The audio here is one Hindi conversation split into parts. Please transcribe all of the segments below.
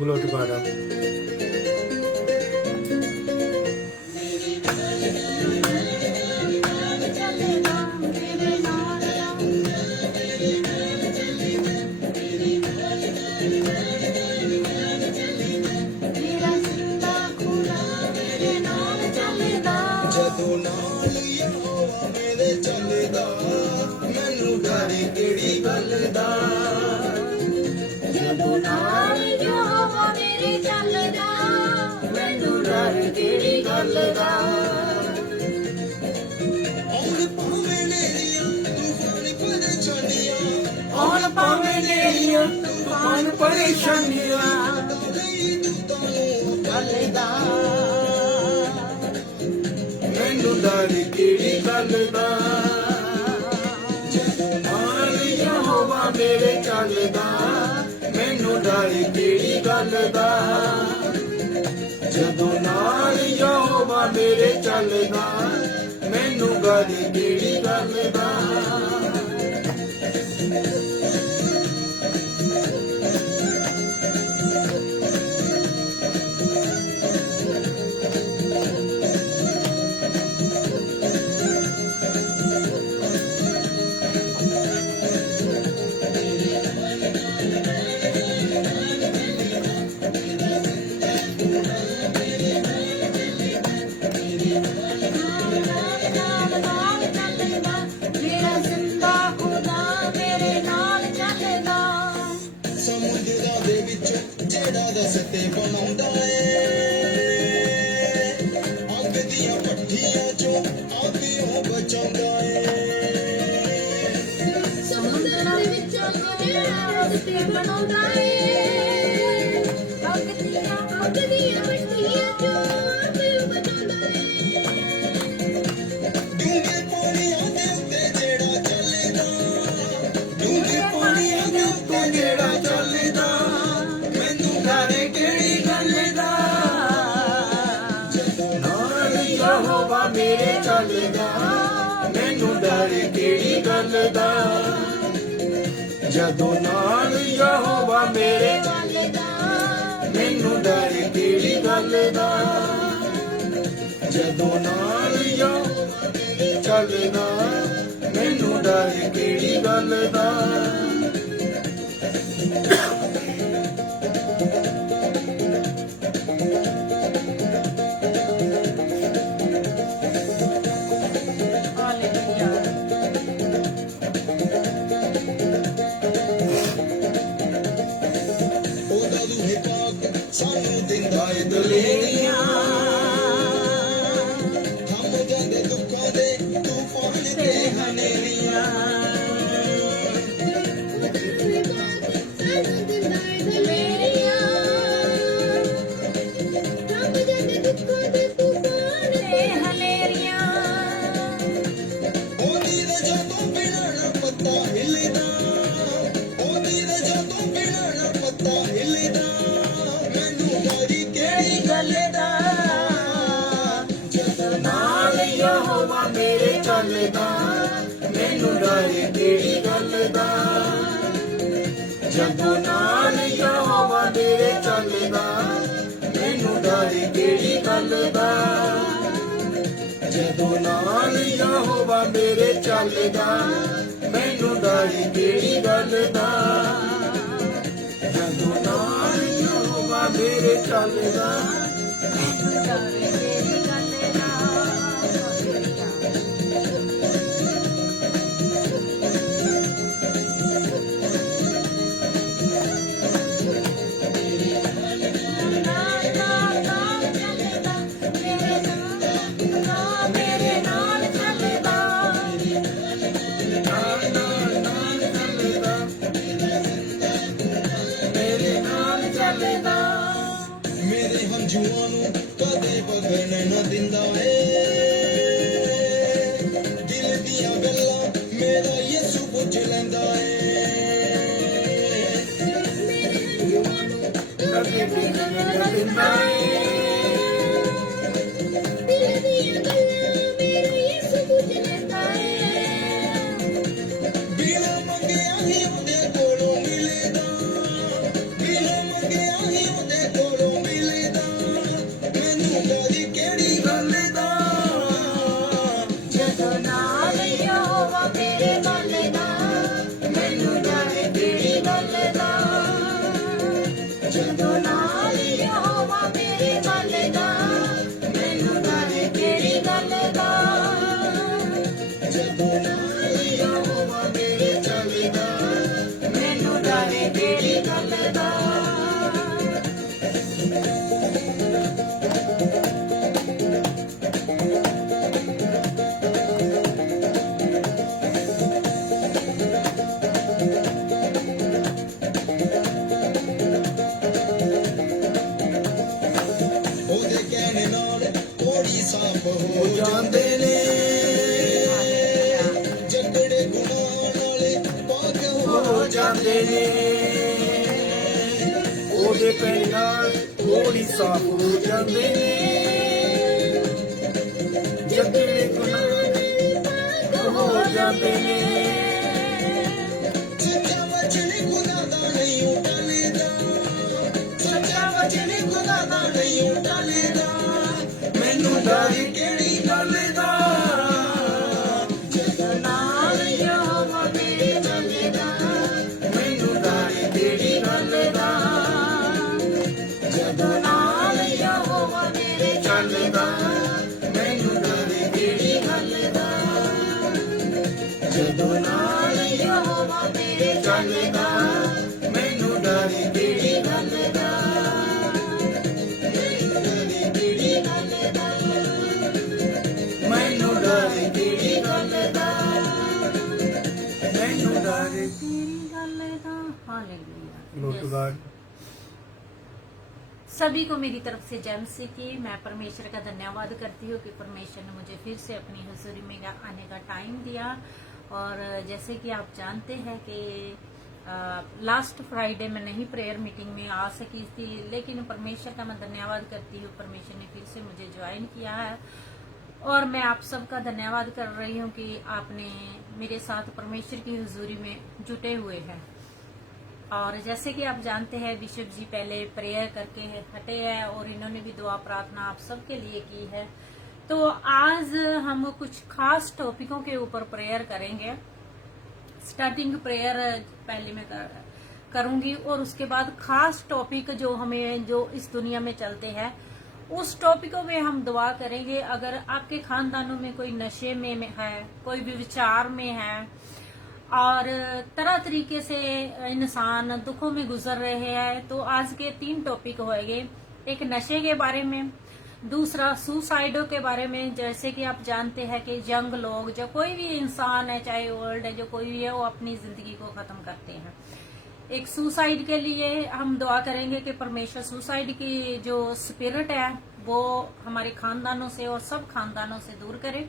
ਗਲੋਟੀਪਾੜਾ। ਜਦੋਂ ਨਾਲ ਯਾਰ ਮੇਰੇ ਚੱਲਦਾ ਮੈਨੂੰ ਡਰ ਕਿਹੜੀ ਗੱਲ ਦਾ। ਜਦੋਂ ਨਾਲ ਯਾਰ ਮੇਰੇ ਚੱਲਦਾ ਮੈਨੂੰ ਡਰ ਕਿਹੜੀ ਗੱਲ ਦਾ। ਆਉਣ ਪਾਵੇਂ ਨੇਰੀਆਂ ਤੂਫਾਨ ਪਰੇਸ਼ਾਨੀਆਂ, ਆਉਣ ਪਾਵੇਂ ਨੇਰੀਆਂ ਤੂਫਾਨ ਪਰੇਸ਼ਾਨੀਆਂ, ਲਈ ਦੁੱਤਾਂ ਨੂੰ ਚੱਲਦਾ ਮੈਨੂੰ ਡਰ ਕਿਹੜੀ ਗੱਲ ਦਾ। ਜਦੋਂ ਨਾਲ ਯਹੋਵਾ ਮੇਰੇ ਚੱਲਦਾ ਮੈਨੂੰ ਡਰ ਕਿਹੜੀ ਗੱਲ ਦਾ। ਜਦੋਂ ਨਾਲ ਯਹੋਵਾ ਮੇਰੇ ਚੱਲਦਾ ਮੈਨੂੰ ਡਰ ਕਿਹੜੀ ਗੱਲ ਦਾ। ਮੇਰਾ ਜ਼ਿੰਦਾ ਖੁਦਾ ਮੇਰੇ ਨਾਲ ਚੱਲਦਾ। ਸਮੁੰਦਰਾਂ ਦੇ ਵਿੱਚ ਜਿਹੜਾ ਰਸਤੇ ਬਣਾਉਂਦਾ ਏ, ਅੱਗ ਦੀਆਂ ਭੱਠੀਆਂ ਚੋਂ ਆਪੇ ਉਹ ਬਚਾਉਂਦਾ ਏ। ਸਮੁੰਦਰ ਦੇ ਵਿੱਚੋਂ ਜਿਹੜਾ ਰਸਤੇ ਬਣਾਉਂਦਾ ਏ, ਅੱਗ ਦੀਆਂ ਭੱਠੀਆਂ ਚੋਂ ਆਪੇ ਉਹ ਬਚਾਉਂਦਾ ਏ। ਡੂੰਘੇ ਪਾਣੀਆਂ ਦੇ ਉੱਤੇ ਜਿਹੜਾ ਚੱਲਦਾ, ਡੂੰਘੇ ਪਾਣੀਆਂ ਦੇ ਉੱਤੇ ਜਿਹੜਾ ਚੱਲਦਾ ਮੈਨੂੰ ਡਰ ਕਿਹੜੀ ਗੱਲ ਦਾ। ਜਦੋਂ ਨਾਲ ਯਹੋਵਾ ਮੇਰੇ ਚੱਲਦਾ ਮੈਨੂੰ ਡਰ ਕਿਹੜੀ ਗੱਲ ਦਾ। ਜਦੋਂ ਨਾਲ ਯਹੋਵਾ ਮੇਰੇ ਚੱਲਦਾ ਮੈਨੂੰ ਡਰ ਕਿਹੜੀ ਗੱਲ ਦਾ। ਜਦੋਂ ਨਾਲ ਯਹੋਵਾ ਮੇਰੇ ਚੱਲਦਾ ਮੈਨੂੰ ਡਰ ਕਿਹੜੀ ਗੱਲ ਦਾ। ਉਹਦਾ ਰੂਹੇ ਪਾਕ ਸਾਨੂੰ ਦਿੰਦਾ ਏ ਦਲੇਰੀਆਂ ਥੰਮ ਜਾਂਦੇ ਦੁੱਖਾਂ ਦੇ ਤੂਫਾਨ ਤੇ ਹਨੇਰੀਆਂ। ਉਹਦੀ ਰਜਾ ਤੋਂ ਬਿਨਾਂ ਨਾ ਪੱਤਾ ਹਿੱਲਦਾ, ਉਹਦੀ ਰਜਾ ਤੋਂ ਬਿਨਾਂ ਨਾ ਪੱਤਾ ਹਿੱਲਦਾ ਮੈਨੂੰ ਡਰ ਕਿਹੜੀ ਗੱਲ ਦਾ। ਜਦੋਂ ਨਾਲ ਯਹੋਵਾ ਮੇਰੇ ਚੱਲਦਾ ਮੈਨੂੰ ਡਰ ਕਿਹੜੀ ਗੱਲ ਦਾ। ਜਦੋਂ ਨਾਲ ਯਹੋਵਾ ਮੇਰੇ ਚੱਲਦਾ ਮੈਨੂੰ ਡਰ ਕਿਹੜੀ ਗੱਲ ਦਾ। ਜਦੋਂ ਨਾਲ ਯਹੋਵਾ ਮੇਰੇ ਚੱਲਦਾ ਮੈਨੂੰ ਡਰ ਕਿਹੜੀ ਗੱਲ ਦਾ। ਜਦੋਂ ਨਾਲ ਯਹੋਵਾ ਮੇਰੇ ਚੱਲਦਾ ਮੇਰੇ ਨਾਲ ਚੱਲਦਾ ਨਾਲ ਨਾਲ ਨਾਲ ਚੱਲਦਾ ਮੇਰੇ ਨਾਲ ਚੱਲਦਾ। ਮੇਰੇ ਹੰਝੂਆਂ ਨੂੰ ਕਦੇ ਬਗਲ ਜਾਂਦੇ ਨੇ ਜਿਹੜੇ ਗੁਨਾਹ ਨਾਲੇ ਪਾਕ ਹੋ ਜਾਂਦੇ ਨੇ ਉਹਦੇ ਪੈਰ ਨਾਲ ਥੋੜੀ ਸਾਫ ਹੋ ਜਾਂਦੇ ਨੇ ਜਿਹੜੇ ਗੁਨਾਹ ਹੋ ਜਾਂਦੇ ਨੇ ਸੱਚਾ ਵਚਨ ਖੁਦਾ ਦਾ ਨਹੀਂ ਉਟਲਦਾ ਸੱਚਾ ਵਚਨ ਖੁਦਾ ਦਾ ਨਹੀਂ ਉਟਲਦਾ ਮੈਨੂੰ ਡਰ ਕਿਹੜੀ ਗੱਲ ਦਾ ਜਦੋਂ ਨਾਲ ਯਹੋਵਾ ਮੇਰੇ ਚੱਲਦਾ ਮੈਨੂੰ ਡਰ ਕਿਹੜੀ ਗੱਲ ਦਾ ਜਦੋਂ ਨਾਲ ਯਹੋਵਾ ਮੇਰੇ ਚੱਲਦਾ ਮੈਨੂੰ ਡਰ ਕਿਹੜੀ ਗੱਲ ਦਾ ਜਦੋਂ ਨਾਲ ਯਹੋਵਾ ਮੇਰੇ ਚੱਲਦਾ ਮੈਨੂੰ ਡਰ ਕਿਹੜੀ ਗੱਲ ਦਾ ਮੈਨੂੰ ਡਰ ਕਿਹੜੀ ਗੱਲ ਦਾ ਮੈਨੂੰ ਡਰ तेरी गल दा हालेलुया Glory to God. सभी को मेरी तरफ से जय मसीह की। मैं परमेश्वर का धन्यवाद करती हूँ कि परमेश्वर ने मुझे फिर से अपनी हुजूरी में आने का टाइम दिया। और जैसे कि आप जानते हैं कि लास्ट फ्राइडे में नहीं प्रेयर मीटिंग में आ सकी थी, लेकिन परमेश्वर का मैं धन्यवाद करती हूँ, परमेश्वर ने फिर से मुझे ज्वाइन किया है। और मैं आप सबका धन्यवाद कर रही हूँ कि आपने मेरे साथ परमेश्वर की हुजूरी में जुटे हुए हैं। और जैसे कि आप जानते हैं बिशप जी पहले प्रेयर करके हटे हैं और इन्होंने भी दुआ प्रार्थना आप सबके लिए की है। तो आज हम कुछ खास टॉपिकों के ऊपर प्रेयर करेंगे। स्टार्टिंग प्रेयर पहले मैं करूंगी और उसके बाद खास टॉपिक जो हमें जो इस दुनिया में चलते हैं उस टॉपिकों में हम दुआ करेंगे। अगर आपके खानदानों में कोई नशे में है, कोई भी विचार में है और तरह तरीके से इंसान दुखों में गुजर रहे हैं, तो आज के 3 टॉपिक होंगे। एक नशे के बारे में, दूसरा सुसाइडों के बारे में। जैसे कि आप जानते हैं कि यंग लोग, जो कोई भी इंसान है, चाहे ओल्ड है, जो कोई भी है, वो अपनी जिंदगी को खत्म करते हैं। एक सुसाइड के लिए हम दुआ करेंगे कि परमेश्वर सुसाइड की जो स्पिरिट है वो हमारे खानदानों से और सब खानदानों से दूर करे।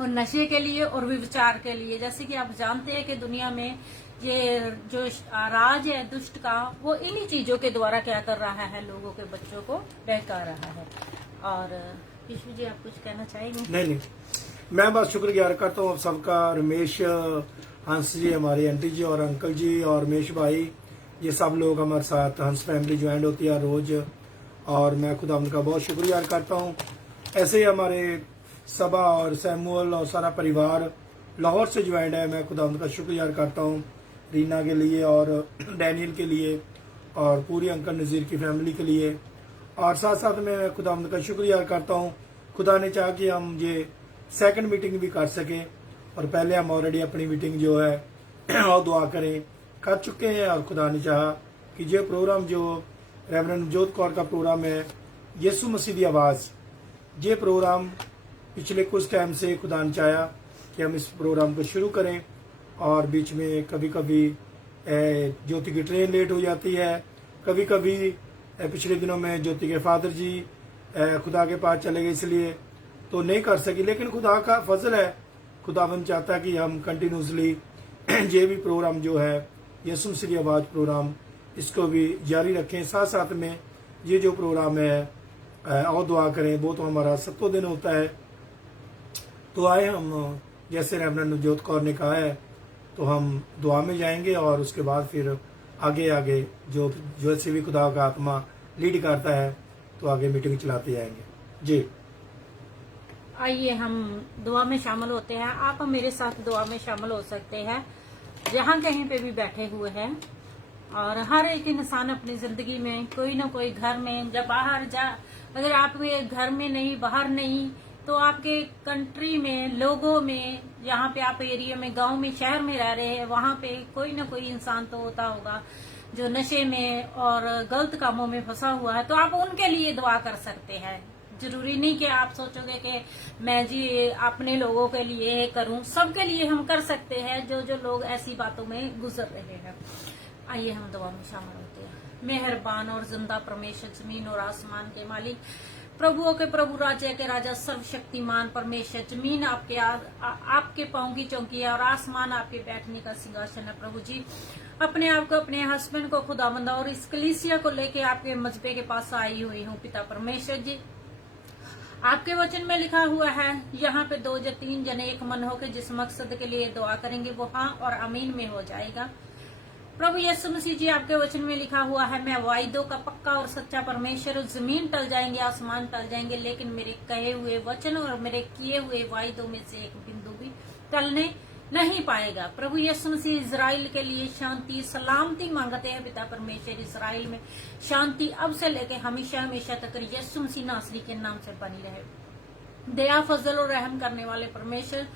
और नशे के लिए और विचार के लिए, जैसे कि आप जानते हैं कि दुनिया में ये जो राज है दुष्ट का, वो इन्हीं चीजों के द्वारा क्या कर रहा है, लोगों के बच्चों को बहका रहा है। और विष्णु जी आप कुछ कहना चाहेंगे? नहीं, मैं बस शुक्रगुजार करता हूँ आप सबका। रमेश हंस जी, हमारी आंटी जी और अंकल जी और रमेश भाई, ये सब लोग हमारे साथ हंस फैमिली ज्वाइन होती है रोज, और मैं खुदा उनका बहुत शुक्रिया करता हूँ। ऐसे ही हमारे सबा और सैमुअल और सारा परिवार लाहौर से ज्वाइन है, मैं खुदा उनका शुक्रिया करता हूँ। रीना के लिए और डैनियल के लिए और पूरी अंकल नज़ीर की फैमिली के लिए, और साथ साथ में मैं खुदा उनका शुक्रिया करता हूँ। खुदा ने चाहा कि हम ये सेकंड मीटिंग भी कर सकें, और पहले हम ऑलरेडी अपनी मीटिंग जो है और दुआ करें कर चुके हैं। और खुदा ने चाहा कि ये प्रोग्राम जो रेवरेंड जोत कौर का प्रोग्राम है, यीशु मसीह की आवाज़, ये प्रोग्राम पिछले कुछ टाइम से खुदा ने चाहा कि हम इस प्रोग्राम को शुरू करें। और बीच में कभी कभी ज्योति की ट्रेन लेट हो जाती है, कभी कभी पिछले दिनों में ज्योति के फादर जी खुदा के पास चले गए, इसलिए तो नहीं कर सकी। लेकिन खुदा का फजल है, खुदावंद चाहता है कि हम कंटिन्यूसली ये भी प्रोग्राम जो है यीशु मसीह की आवाज़ प्रोग्राम, इसको भी जारी रखें। साथ साथ में ये जो प्रोग्राम है और दुआ करें, वो तो हमारा 7 दिन होता है। तो आए हम, जैसे रेवरेंड जोत कौर ने कहा है, तो हम दुआ में जाएंगे और उसके बाद फिर आगे आगे जो जैसे भी खुदा का आत्मा लीड करता है तो आगे मीटिंग चलाते जाएंगे। जी आइए हम दुआ में शामिल होते हैं। आप मेरे साथ दुआ में शामिल हो सकते हैं जहाँ कहीं पे भी बैठे हुए हैं। और हर एक इंसान अपनी जिंदगी में कोई ना कोई घर में, जब बाहर जा, अगर आप घर में नहीं, बाहर नहीं, तो आपके कंट्री में, लोगों में, जहाँ पे आप एरिया में, गांव में, शहर में रह रहे हैं, वहाँ पे कोई ना कोई इंसान तो होता होगा जो नशे में और गलत कामों में फंसा हुआ है। तो आप उनके लिए दुआ कर सकते हैं। जरूरी नहीं कि आप सोचोगे कि मैं जी अपने लोगों के लिए करूं, सबके लिए हम कर सकते हैं जो जो लोग ऐसी बातों में गुजर रहे हैं। आइए हम दुआ में शामिल होते हैं। मेहरबान और जिंदा परमेश्वर, जमीन और आसमान के मालिक, प्रभुओं के प्रभु, राजा के राजा, सर्वशक्तिमान परमेश्वर। जमीन आपके पांव की चौकी है और आसमान आपके बैठने का सिंहासन है। प्रभु जी, अपने आप को, अपने हस्बैंड को खुदावंद और इस कलीसिया को लेके आपके मजबे के पास आई हुई हूँ पिता परमेश्वर जी। आपके वचन में लिखा हुआ है, यहाँ पे 2 या 3 जने एक मन होकर जिस मकसद के लिए दुआ करेंगे वो हाँ और अमीन में हो जाएगा। प्रभु यीशु मसीह जी, आपके वचन में लिखा हुआ है, मैं वायदों का पक्का और सच्चा परमेश्वर हूँ। जमीन टल जाएंगे, आसमान टल जाएंगे, लेकिन मेरे कहे हुए वचन और मेरे किए हुए वायदों में से एक बिंदु भी टलने नहीं पाएगा। प्रभु यीशु मसीह इजराइल के लिए शांति सलामती मांगते हैं पिता परमेश्वर। इजराइल में शांति अब से लेके हमेशा हमेशा तक यीशु मसीह नासरी के नाम से बनी रहे। दया फजल और रहम करने वाले परमेश्वर,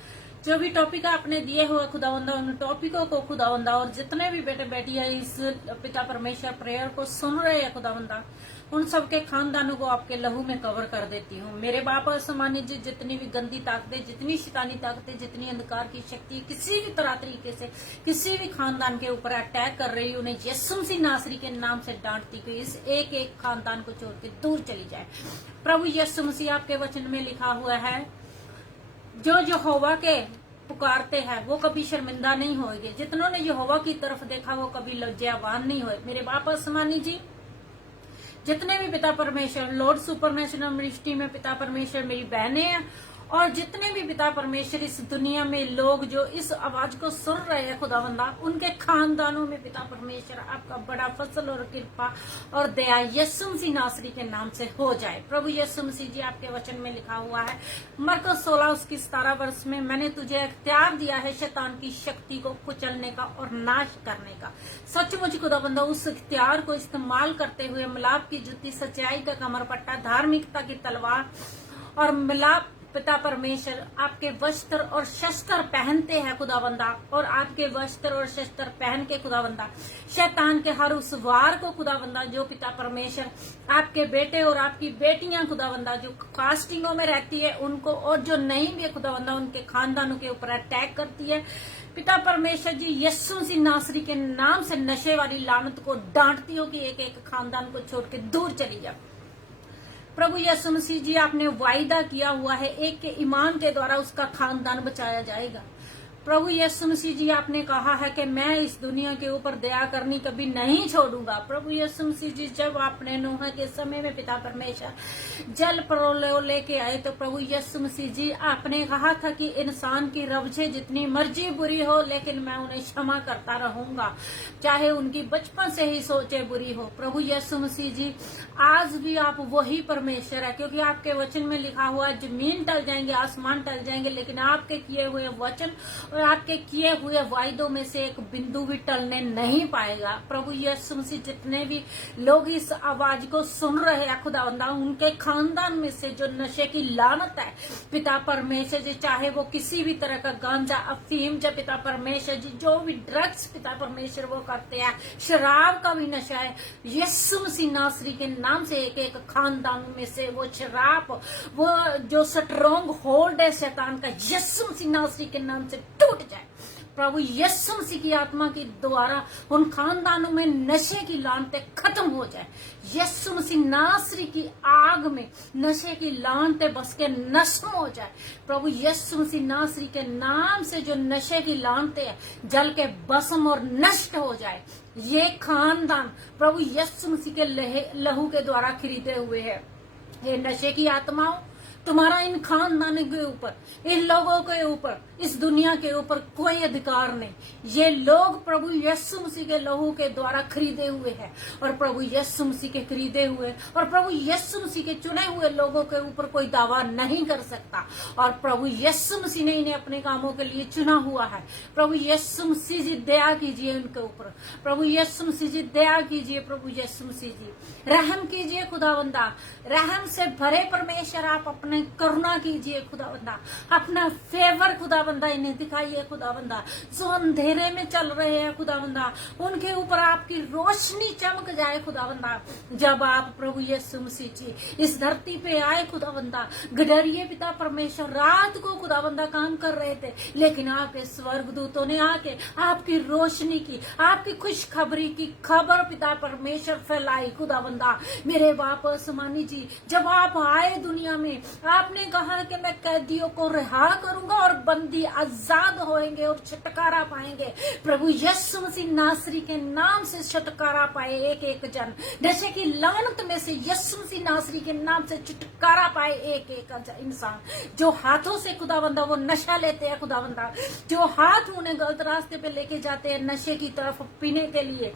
जो भी टॉपिक आपने दिए हुए खुदावंदा, उन टॉपिकों को खुदावंदा और जितने भी बेटे बेटियां इस पिता परमेश्वर प्रेयर को सुन रहे हैं खुदावंदा, उन सबके खानदानों को आपके लहू में कवर कर देती हूँ। मेरे बाप आसमानी जी, जितनी भी गंदी ताकतें, जितनी शैतानी ताकतें, जितनी अंधकार की शक्ति किसी भी तरह तरीके से किसी भी खानदान के ऊपर अटैक कर रही है, उन्हें यीशु मसीह नासरी के नाम से डांटती हुई इस एक एक खानदान को छोड़ के दूर चली जाए। प्रभु यीशु मसीह, आपके वचन में लिखा हुआ है, जो यहोवा के पुकारते हैं वो कभी शर्मिंदा नहीं होंगे। जितनों ने यहोवा की तरफ देखा वो कभी लज्जावान नहीं हुए। मेरे बाप आसमानी जी, जितने भी पिता परमेश्वर लॉर्ड सुपरनेचुरल मिनिस्ट्री में पिता परमेश्वर मेरी बहनें हैं और जितने भी पिता परमेश्वर इस दुनिया में लोग जो इस आवाज को सुन रहे हैं खुदावंदा, उनके खानदानों में पिता परमेश्वर आपका बड़ा फसल और कृपा और दया यीशु मसीह नासरी के नाम से हो जाए। प्रभु यीशु मसीह जी, आपके वचन में लिखा हुआ है, मरकुस 16:17 वर्ष में मैंने तुझे इख्तियार दिया है शैतान की शक्ति को कुचलने का और नाश करने का। सचमुच खुदावंदा उस इख्तियार को इस्तेमाल करते हुए मिलाप की जुत्ती, सच्चाई का कमरपट्टा, धार्मिकता की तलवार और मिलाप पिता परमेश्वर आपके वस्त्र और शस्त्र पहनते हैं खुदावंदा, और आपके वस्त्र और शस्त्र पहन के खुदावंदा शैतान के हर उस वार को खुदावंदा, जो पिता परमेश्वर आपके बेटे और आपकी बेटियां खुदावंदा जो कास्टिंगों में रहती है उनको, और जो नहीं भी खुदावंदा उनके खानदानों के ऊपर अटैक करती है पिता परमेश्वर जी, यीशु मसीह नासरी के नाम से नशे वाली लानत को डांटती हो कि एक एक खानदान को छोड़ के दूर चली जाए। प्रभु यीशु मसीह जी, आपने वायदा किया हुआ है एक के ईमान के द्वारा उसका खानदान बचाया जाएगा। प्रभु यीशु मसीह जी, आपने कहा है कि मैं इस दुनिया के ऊपर दया करनी कभी नहीं छोड़ूंगा। प्रभु यीशु मसीह जी, जब आपने नूह के समय में पिता परमेश्वर जल प्रलय लेके आए तो प्रभु यीशु मसीह जी आपने कहा था कि इंसान की रवछे जितनी मर्जी बुरी हो लेकिन मैं उन्हें क्षमा करता रहूंगा, चाहे उनकी बचपन से ही सोचे बुरी हो। प्रभु यीशु मसीह जी, आज भी आप वही परमेश्वर है, क्योंकि आपके वचन में लिखा हुआ है, जमीन टल जाएंगे, आसमान टल जाएंगे, लेकिन आपके किए हुए वचन और आपके किए हुए वायदों में से एक बिंदु भी टलने नहीं पाएगा। प्रभु यीशु मसीह, जितने भी लोग इस आवाज को सुन रहे हैं खुदावंदा, उनके खानदान में से जो नशे की लानत है पिता परमेश्वर जी, चाहे वो किसी भी तरह का गांजा, अफीम, जब पिता परमेश्वर जी जो भी ड्रग्स पिता परमेश्वर वो करते हैं, शराब का भी नशा है, यीशु मसीह नासरी के नाम से एक एक खानदान में से वो शराब, वो जो स्ट्रॉन्ग होल्ड है शैतान का, यीशु मसीह नासरी के नाम से टूट जाए। प्रभु यीशु मसीह की आत्मा के द्वारा उन खानदानों में नशे की लानतें खत्म हो जाए। यीशु मसीह नासरी की आग में नशे की लानतें बस के नष्ट हो जाए। प्रभु यीशु मसीह नासरी के नाम से जो नशे की लानतें हैं जल के भस्म और नष्ट हो जाए। ये खानदान प्रभु यीशु मसीह के लहू के द्वारा खरीदे हुए हैं। ये नशे की आत्माओं, तुम्हारा इन खानदानों के ऊपर, इन लोगों के ऊपर, इस दुनिया के ऊपर कोई अधिकार नहीं। ये लोग प्रभु यीशु मसीह के लहू के द्वारा खरीदे हुए हैं और प्रभु यीशु मसीह के खरीदे हुए और प्रभु यीशु मसीह के चुने हुए लोगों के ऊपर कोई दावा नहीं कर सकता। और प्रभु यीशु मसीह ने इन्हें अपने कामों के लिए चुना हुआ है। प्रभु यीशु मसीह जी, दया कीजिए उनके ऊपर। प्रभु यीशु मसीह जी, दया कीजिए। प्रभु यीशु मसीह जी, रहम कीजिए खुदावंदा। रहम से भरे परमेश्वर आप अपना अपने करुणा कीजिए खुदावंदा, अपना फेवर खुदावंदा इन्हें दिखाइए खुदावंदा। जो अंधेरे में चल रहे हैं खुदावंदा, उनके ऊपर आपकी रोशनी चमक जाए खुदावंदा। जब आप प्रभु यीशु मसीह जी इस धरती पे आए खुदावंदा, गडरिये पिता परमेश्वर रात को खुदावंदा काम कर रहे थे, लेकिन आपके स्वर्गदूतों ने आके आपकी रोशनी की, आपकी खुशखबरी की खबर पिता परमेश्वर फैलाई खुदावंदा। मेरे बाप आसमानी जी, जब आप आए दुनिया में, आपने कहा कि मैं कैदियों को रिहा करूंगा और बंदी आजाद होएंगे और छुटकारा पाएंगे। प्रभु यीशु मसीह नासरी के नाम से छुटकारा पाए एक एक जन, नशे की लानत में से यीशु मसीह नासरी के नाम से छुटकारा पाए एक एक इंसान। जो हाथों से खुदावंदा वो नशा लेते हैं खुदावंदा, जो हाथ उन्हें गलत रास्ते पे लेके जाते हैं नशे की तरफ पीने के लिए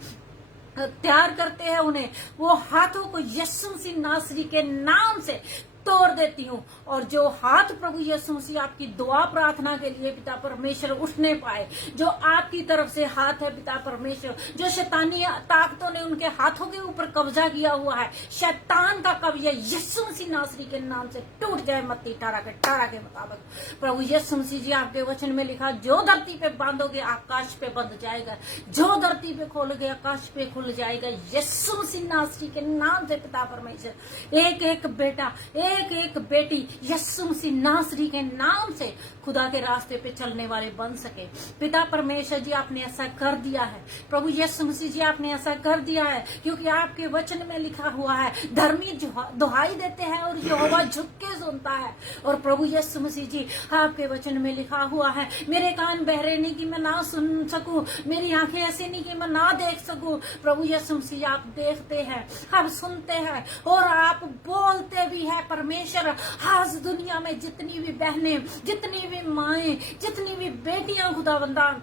तैयार करते हैं, उन्हें वो हाथों को यीशु मसीह नासरी के नाम से तोड़ देती हूँ। और जो हाथ प्रभु यीशु मसीह आपकी दुआ प्रार्थना के लिए पिता परमेश्वर उठने पाए, जो आपकी तरफ से हाथ है पिता परमेश्वर, जो शैतानी ताकतों ने उनके हाथों के ऊपर कब्जा किया हुआ है, शैतान का कब्जा यीशु मसीह नासरी के नाम से टूट जाए। मत्ती 18 के मुताबिक प्रभु यीशु मसीह जी आपके वचन में लिखा, जो धरती पे बांधोगे आकाश पे बंध जाएगा, जो धरती पे खोलोगे आकाश पे खुल जाएगा। यीशु मसीह नासरी के नाम से पिता परमेश्वर एक एक बेटा, एक एक बेटी यीशु मसीह नासरी के नाम से खुदा के रास्ते पे चलने वाले बन सके। पिता परमेश्वर जी आपने ऐसा कर दिया है, प्रभु यीशु मसीह जी आपने ऐसा कर दिया है, क्योंकि आपके वचन में लिखा हुआ है, धर्मी दुहाई देते हैं और यहोवा झुक के सुनता है। और प्रभु यीशु मसीह जी आपके वचन में लिखा हुआ है, मेरे कान बहरे नहीं कि मैं ना सुन सकूं, मेरी आंखें ऐसी नहीं कि मैं ना देख सकूं। प्रभु यीशु मसीह आप देखते हैं, आप सुनते हैं और आप बोलते भी है परमेश्वर। आज दुनिया में जितनी भी बहनें, जितनी भी माएं, जितनी भी बेटियां खुदावंदा,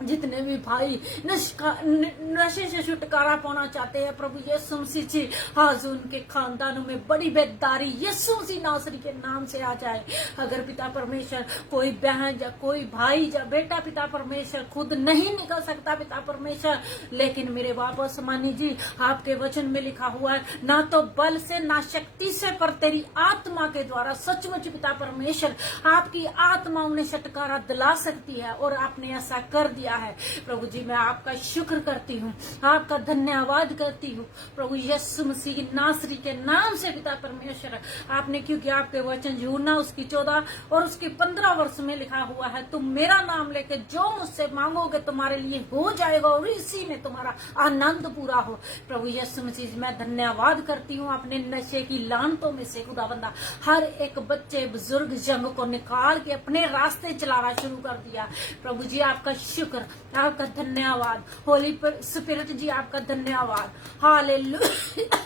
जितने भी भाई नशे से छुटकारा पाना चाहते हैं, प्रभु यीशु मसीह जी आज उनके खानदानों में बड़ी बेदारी यीशु मसीह नासरी के नाम से आ जाए। अगर पिता परमेश्वर कोई बहन या कोई भाई या बेटा पिता परमेश्वर खुद नहीं निकल सकता पिता परमेश्वर, लेकिन मेरे बाप आसमानी जी आपके वचन में लिखा हुआ है, ना तो बल से ना शक्ति से पर तेरी आत्मा के द्वारा। सचमुच पिता परमेश्वर आपकी आत्मा उन्हें छुटकारा दिला सकती है और आपने ऐसा कर दिया है। प्रभु जी मैं आपका शुक्र करती हूँ, आपका धन्यवाद करती हूँ प्रभु यीशु मसीह नासरी के नाम से पिता परमेश्वर। आपने, क्योंकि आपके वचन यूहन्ना उसकी 14 और उसकी 15 वर्ष में लिखा हुआ है, तुम मेरा नाम लेके जो मुझसे मांगोगे तुम्हारे लिए हो जाएगा और इसी में तुम्हारा आनंद पूरा हो। प्रभु यीशु मसीह मैं धन्यवाद करती हूँ, अपने नशे की लानतों में से खुदाबंदा हर एक बच्चे बुजुर्ग जंग को निकाल के अपने रास्ते चलाना शुरू कर दिया। प्रभु जी आपका शुक्र, आपका धन्यवाद। होली स्पिरिट जी आपका धन्यवाद। Hallelujah,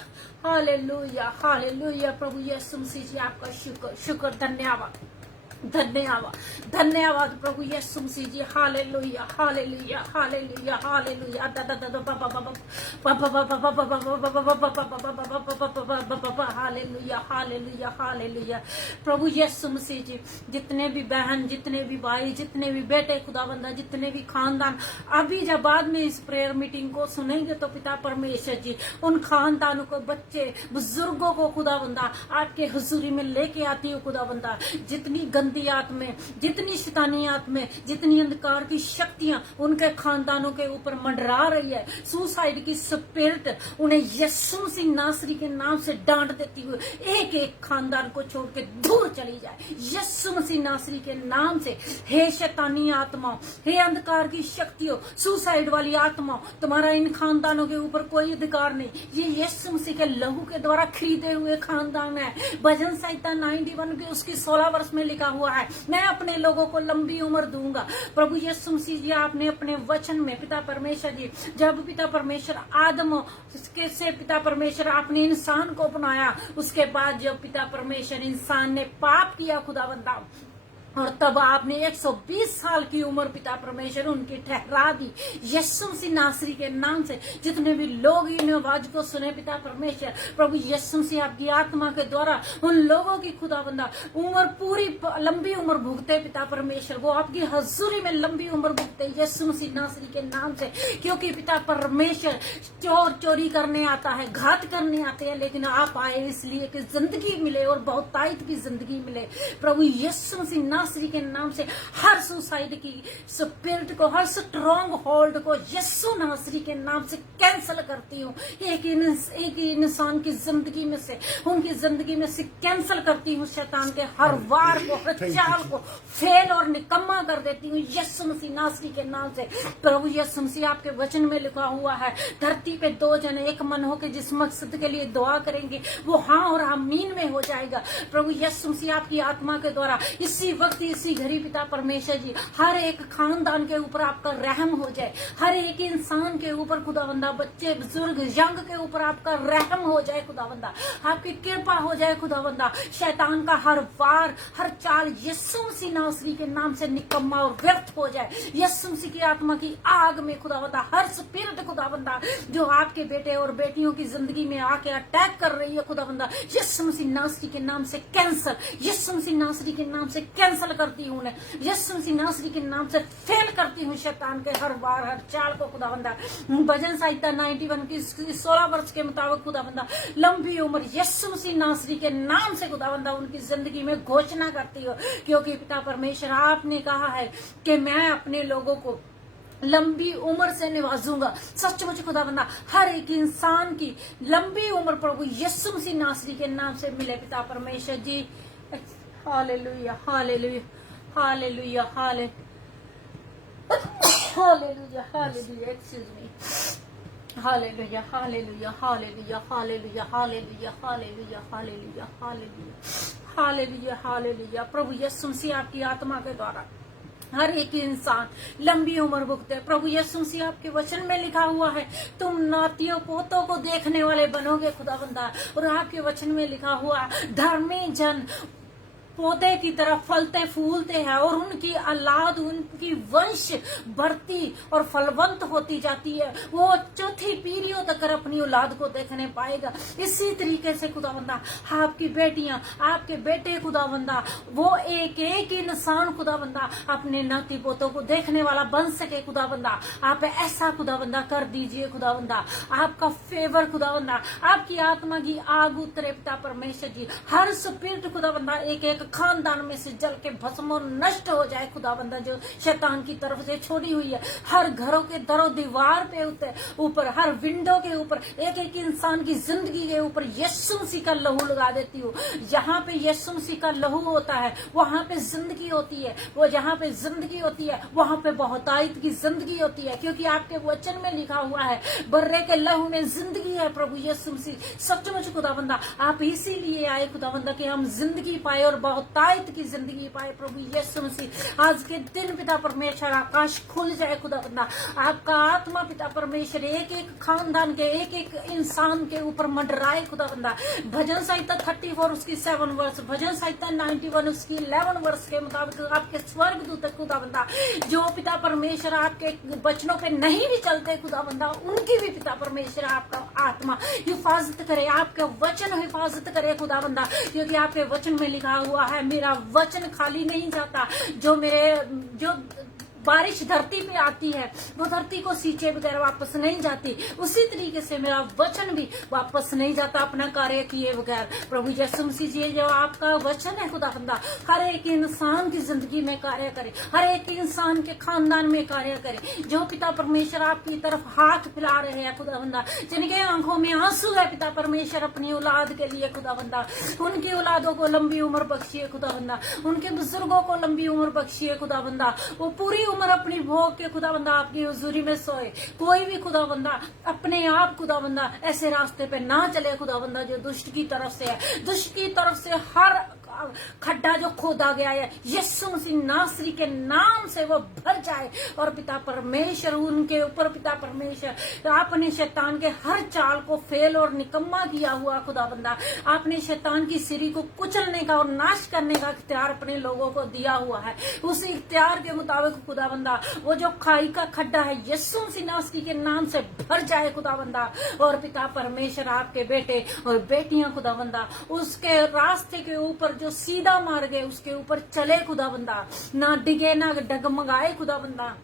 hallelujah, hallelujah. प्रभु यीशु मसीह जी आपका शुक्र, शुक्र, धन्यवाद, धन्यवाद, धन्यवाद प्रभु Yeshu Masih ji. Hallelujah, hallelujah, hallelujah, hallelujah. Hallelujah, hallelujah, hallelujah. प्रभु यीशु मसीह जी जितने भी बहन, जितने भी भाई, जितने भी बेटे खुदाबंदा, जितने भी खानदान अभी जब बाद में इस प्रेयर मीटिंग को सुनेंगे तो पिता परमेश्वर जी उन खानदानों को, बच्चे बुजुर्गों को खुदाबंदा आपके हुजूरी में लेके आती हो खुदाबंदा। जितनी गंदी आत्में, जितनी शैतानी आत्में, जितनी अंधकार की शक्तियां उनके खानदानों के ऊपर मंडरा रही है, सुसाइड की स्पिरिट उन्हें यीशु मसीह नासरी के नाम से डांट देती हुई एक एक खानदान को छोड़ के दूर चली जाए यीशु मसीह नासरी के नाम से। हे शैतानी आत्मा, हे अंधकार की शक्तियों, सुसाइड वाली आत्मा, तुम्हारा इन खानदानों के ऊपर कोई अधिकार नहीं। ये यीशु मसीह के लहू के द्वारा खरीदे हुए खानदान है। भजन संहिता 91 के उसकी 16 वर्ष में लिखा हुआ है, मैं अपने लोगों को लंबी उम्र दूंगा। प्रभु यीशु मसीह जी आपने अपने वचन में पिता परमेश्वर जी, जब पिता परमेश्वर आदम से पिता परमेश्वर आपने इंसान को बनाया, उसके बाद जब पिता परमेश्वर इंसान ने पाप किया खुदावंदा, और तब आपने 120 साल की उम्र पिता परमेश्वर उनकी ठहरा दी यीशु मसीह नासरी के नाम से। जितने भी लोग इन आवाज को सुने पिता परमेश्वर, प्रभु यीशु मसीह आपकी आत्मा के द्वारा उन लोगों की खुदाबंदा उम्र पूरी लंबी उम्र भुगते पिता परमेश्वर, वो आपकी हजूरी में लंबी उम्र भुगते यीशु मसीह नासरी के नाम से। क्योंकि पिता परमेश्वर चोर चोरी करने आता है, घात करने आते हैं, लेकिन आप आए इसलिए कि जिंदगी मिले और बहुतायत की जिंदगी मिले। प्रभु यीशु मसीह नासरी के नाम से हर सुसाइड की स्पिरिट को, हर स्ट्रॉन्ग होल्ड को यीशु नासरी के नाम से कैंसिल करती हूँ। एक इंसान की जिंदगी में से, उनकी जिंदगी में से कैंसिल करती हूँ शैतान के हर वार को, हर चाल को फेल और निकम्मा कर देती हूँ यीशु मसीह नासरी के नाम से। प्रभु यीशु मसीह आपके वचन में लिखा हुआ है, धरती पे दो जन एक मन होकर जिस मकसद के लिए दुआ करेंगे वो हाँ और आमीन में हो जाएगा। प्रभु यीशु मसीह आपकी आत्मा के द्वारा इसी वक्त इसी घड़ी पिता परमेश्वर जी हर एक खानदान के ऊपर आपका रहम हो जाए, हर एक इंसान के ऊपर खुदावंदा, बच्चे बुजुर्ग यंग के ऊपर आपका रहम हो जाए खुदावंदा, आपकी कृपा हो जाए खुदावंदा। शैतान का हर वार हर चाल यीशु मसीह नासरी के नाम से निकम्मा और व्यर्थ हो जाए। यीशु मसीह की आत्मा की आग में खुदावंदा हर स्पिरिट खुदावंदा जो आपके बेटे और बेटियों की जिंदगी में आके अटैक कर रही है खुदावंदा, यीशु मसीह नासरी के नाम से कैंसर, यीशु मसीह नासरी के नाम से कैंसल करती हूँ, यीशु मसीह नासरी के नाम से फेल करती हूँ शैतान के हर वार हर चाल को खुदावंदा। भजन संहिता 91 की 16 वर्ष के मुताबिक खुदावंदा लंबी उम्र यीशु मसीह नासरी के नाम से खुदावंदा उनकी जिंदगी में घोषणा करती हो। क्योंकि पिता परमेश्वर आपने कहा है कि मैं अपने लोगों को लंबी उम्र से निवाजूंगा। सचमुच खुदावंदा हर एक इंसान की लंबी उम्र प्रभु यीशु मसीह नासरी के नाम से मिले पिता परमेश्वर जी। Hallelujah hallelujah hallelujah hallelujah hallelujah hallelujah excuse me hallelujah hallelujah hallelujah hallelujah hallelujah hallelujah hallelujah hallelujah hallelujah hallelujah. प्रभु यीशु मसीह आपकी आत्मा के द्वारा हर एक इंसान लंबी उम्र भुगते। प्रभु यीशु मसीह आपके वचन में लिखा हुआ है तुम नातियों पोतों को देखने वाले बनोगे खुदावंदा। और आपके वचन में लिखा हुआ धर्मी जन पौधे की तरह फलते फूलते हैं और उनकी औलाद उनकी वंश बढ़ती और फलवंत होती जाती है, वो चौथी पीढ़ियों तक अपनी औलाद को देखने पाएगा। इसी तरीके से खुदावंदा आपकी बेटियां आपके बेटे खुदावंदा वो एक एक इंसान खुदावंदा अपने नाती पोतों को देखने वाला बन सके खुदावंदा। आप ऐसा खुदावंदा कर दीजिए खुदावंदा, आपका फेवर खुदावंदा, आपकी आत्मा की आग उतरे पिता परमेश्वर जी। हर स्पिरिट खुदावंदा एक एक खानदान में से जल के भस्म नष्ट हो जाए खुदाबंदा जो शैतान की तरफ से छोड़ी हुई है। हर घरों के दरों दीवार पे ऊपर हर विंडो के ऊपर एक एक इंसान की जिंदगी के ऊपर यीशु मसीह का लहू लगा देती हूँ। जहाँ पे यीशु मसीह का लहू होता है वहां पे जिंदगी होती है, वो जहाँ पे जिंदगी होती है वहां पे बहुतायत की जिंदगी होती है। क्योंकि आपके वचन में लिखा हुआ है बर्रे के लहू में जिंदगी है। प्रभु यीशु मसीह सचमुच खुदाबंदा आप इसीलिए आए खुदाबंदा कि हम जिंदगी पाए और बहुतायत की जिंदगी पाए। प्रभु यीशु मसीह आज के दिन पिता परमेश्वर आकाश खुल जाए खुदाबंदा, आपका आत्मा पिता परमेश्वर एक एक खानदान के एक एक इंसान के ऊपर मंडराए खुदाबंदा। भजन संहिता 34 उसकी 7 वर्ष, भजन संहिता 91 उसकी 11 वर्ष के मुताबिक आपके स्वर्गदूत खुदाबंदा जो पिता परमेश्वर आपके वचनों पे नहीं भी चलते खुदाबंदा उनकी भी पिता परमेश्वर आपका आत्मा हिफाजत करे, आपके वचन हिफाजत करे खुदाबंदा। क्योंकि आपके वचन में लिखा हुआ है मेरा वचन खाली नहीं जाता, जो बारिश धरती पे आती है वो धरती को सींचे बगैर वापस नहीं जाती, उसी तरीके से मेरा वचन भी वापस नहीं जाता अपना कार्य किए बगैर। प्रभु यीशु मसीह जी जो आपका वचन है खुदाबंदा हर एक इंसान की जिंदगी में कार्य करे, हर एक इंसान के खानदान में कार्य करे। जो पिता परमेश्वर आपकी तरफ हाथ फैला रहे हैं खुदाबंदा, जिनके आंखों में आंसू है पिता परमेश्वर अपनी औलाद के लिए खुदाबंदा, उनकी औलादों को लंबी उम्र बख्शिए खुदाबंदा, उनके बुजुर्गों को लंबी उम्र बख्शिए खुदाबंदा, वो पूरी उम्र अपनी भोग के खुदाबंदा आपकी हुजूरी में सोए। कोई भी खुदाबंदा अपने आप खुदाबंदा ऐसे रास्ते पे ना चले खुदाबंदा जो दुष्ट की तरफ से है। दुष्ट की तरफ से हर खड्डा जो खोदा गया है यीशु मसीह नासरी के नाम से वो भर जाए। और पिता परमेश्वर उनके ऊपर पिता परमेश्वर आपने शैतान के हर चाल को फेल और निकम्मा किया हुआ खुदाबंदा, आपने शैतान की सिरी को कुचलने का और नाश करने का इख्तियार अपने लोगों को दिया हुआ है। उसी इख्तियार के मुताबिक खुदाबंदा वो जो खाई का खड्डा है यीशु मसीह नासरी के नाम से भर जाए खुदाबंदा। और पिता परमेश्वर आपके बेटे और बेटियां खुदाबंदा उसके रास्ते के ऊपर जो सीधा मार्ग है उसके ऊपर चले खुदाबंदा, ना डिगे ना डगमगाए खुदाबंदा।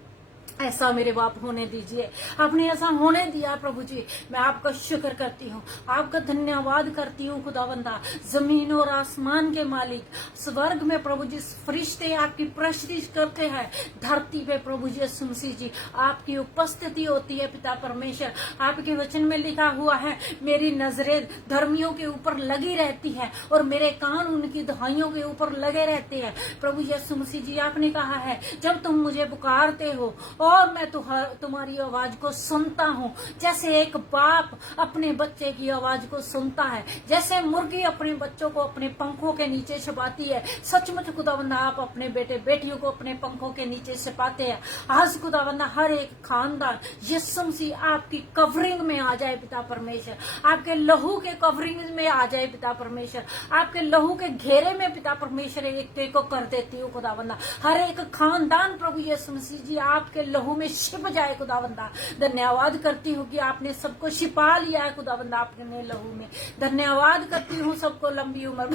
ऐसा मेरे बाप होने दीजिए, आपने ऐसा होने दिया प्रभु जी। मैं आपका शुक्र करती हूँ, आपका धन्यवाद करती हूँ खुदाबंदा। जमीन और आसमान के मालिक, स्वर्ग में प्रभु जी फरिश्ते आपकी प्रशंसा करते हैं, धरती पे प्रभु जी यीशु मसीह जी आपकी उपस्थिति होती है पिता परमेश्वर। आपके वचन में लिखा हुआ है मेरी नजरें धर्मियों के ऊपर लगी रहती है और मेरे कान उनकी दहाइयों के ऊपर लगे रहते हैं। प्रभु यीशु मसीह जी आपने कहा है जब तुम मुझे पुकारते हो और मैं तुम्हारी आवाज को सुनता हूँ, जैसे एक बाप अपने बच्चे की आवाज को सुनता है, जैसे मुर्गी अपने बच्चों को अपने पंखों के नीचे छिपाती है, सचमुच खुदावंदा आप अपने बेटे बेटियों को अपने पंखों के नीचे छिपाते हैं। आज खुदावंदा हर एक खानदान यीशु मसीह आपकी कवरिंग में आ जाए पिता परमेश्वर, आपके लहू के कवरिंग में आ जाए पिता परमेश्वर, आपके लहू के घेरे में पिता परमेश्वर एक को कर देती हूँ खुदावंदा। हर एक खानदान प्रभु यीशु मसीह जी आपके लहू में छिप जाए खुदावंदा। धन्यवाद करती हूँ कि आपने सबको छिपा लिया है खुदावंदा अपने लहू में। धन्यवाद करती हूँ सबको लंबी उम्र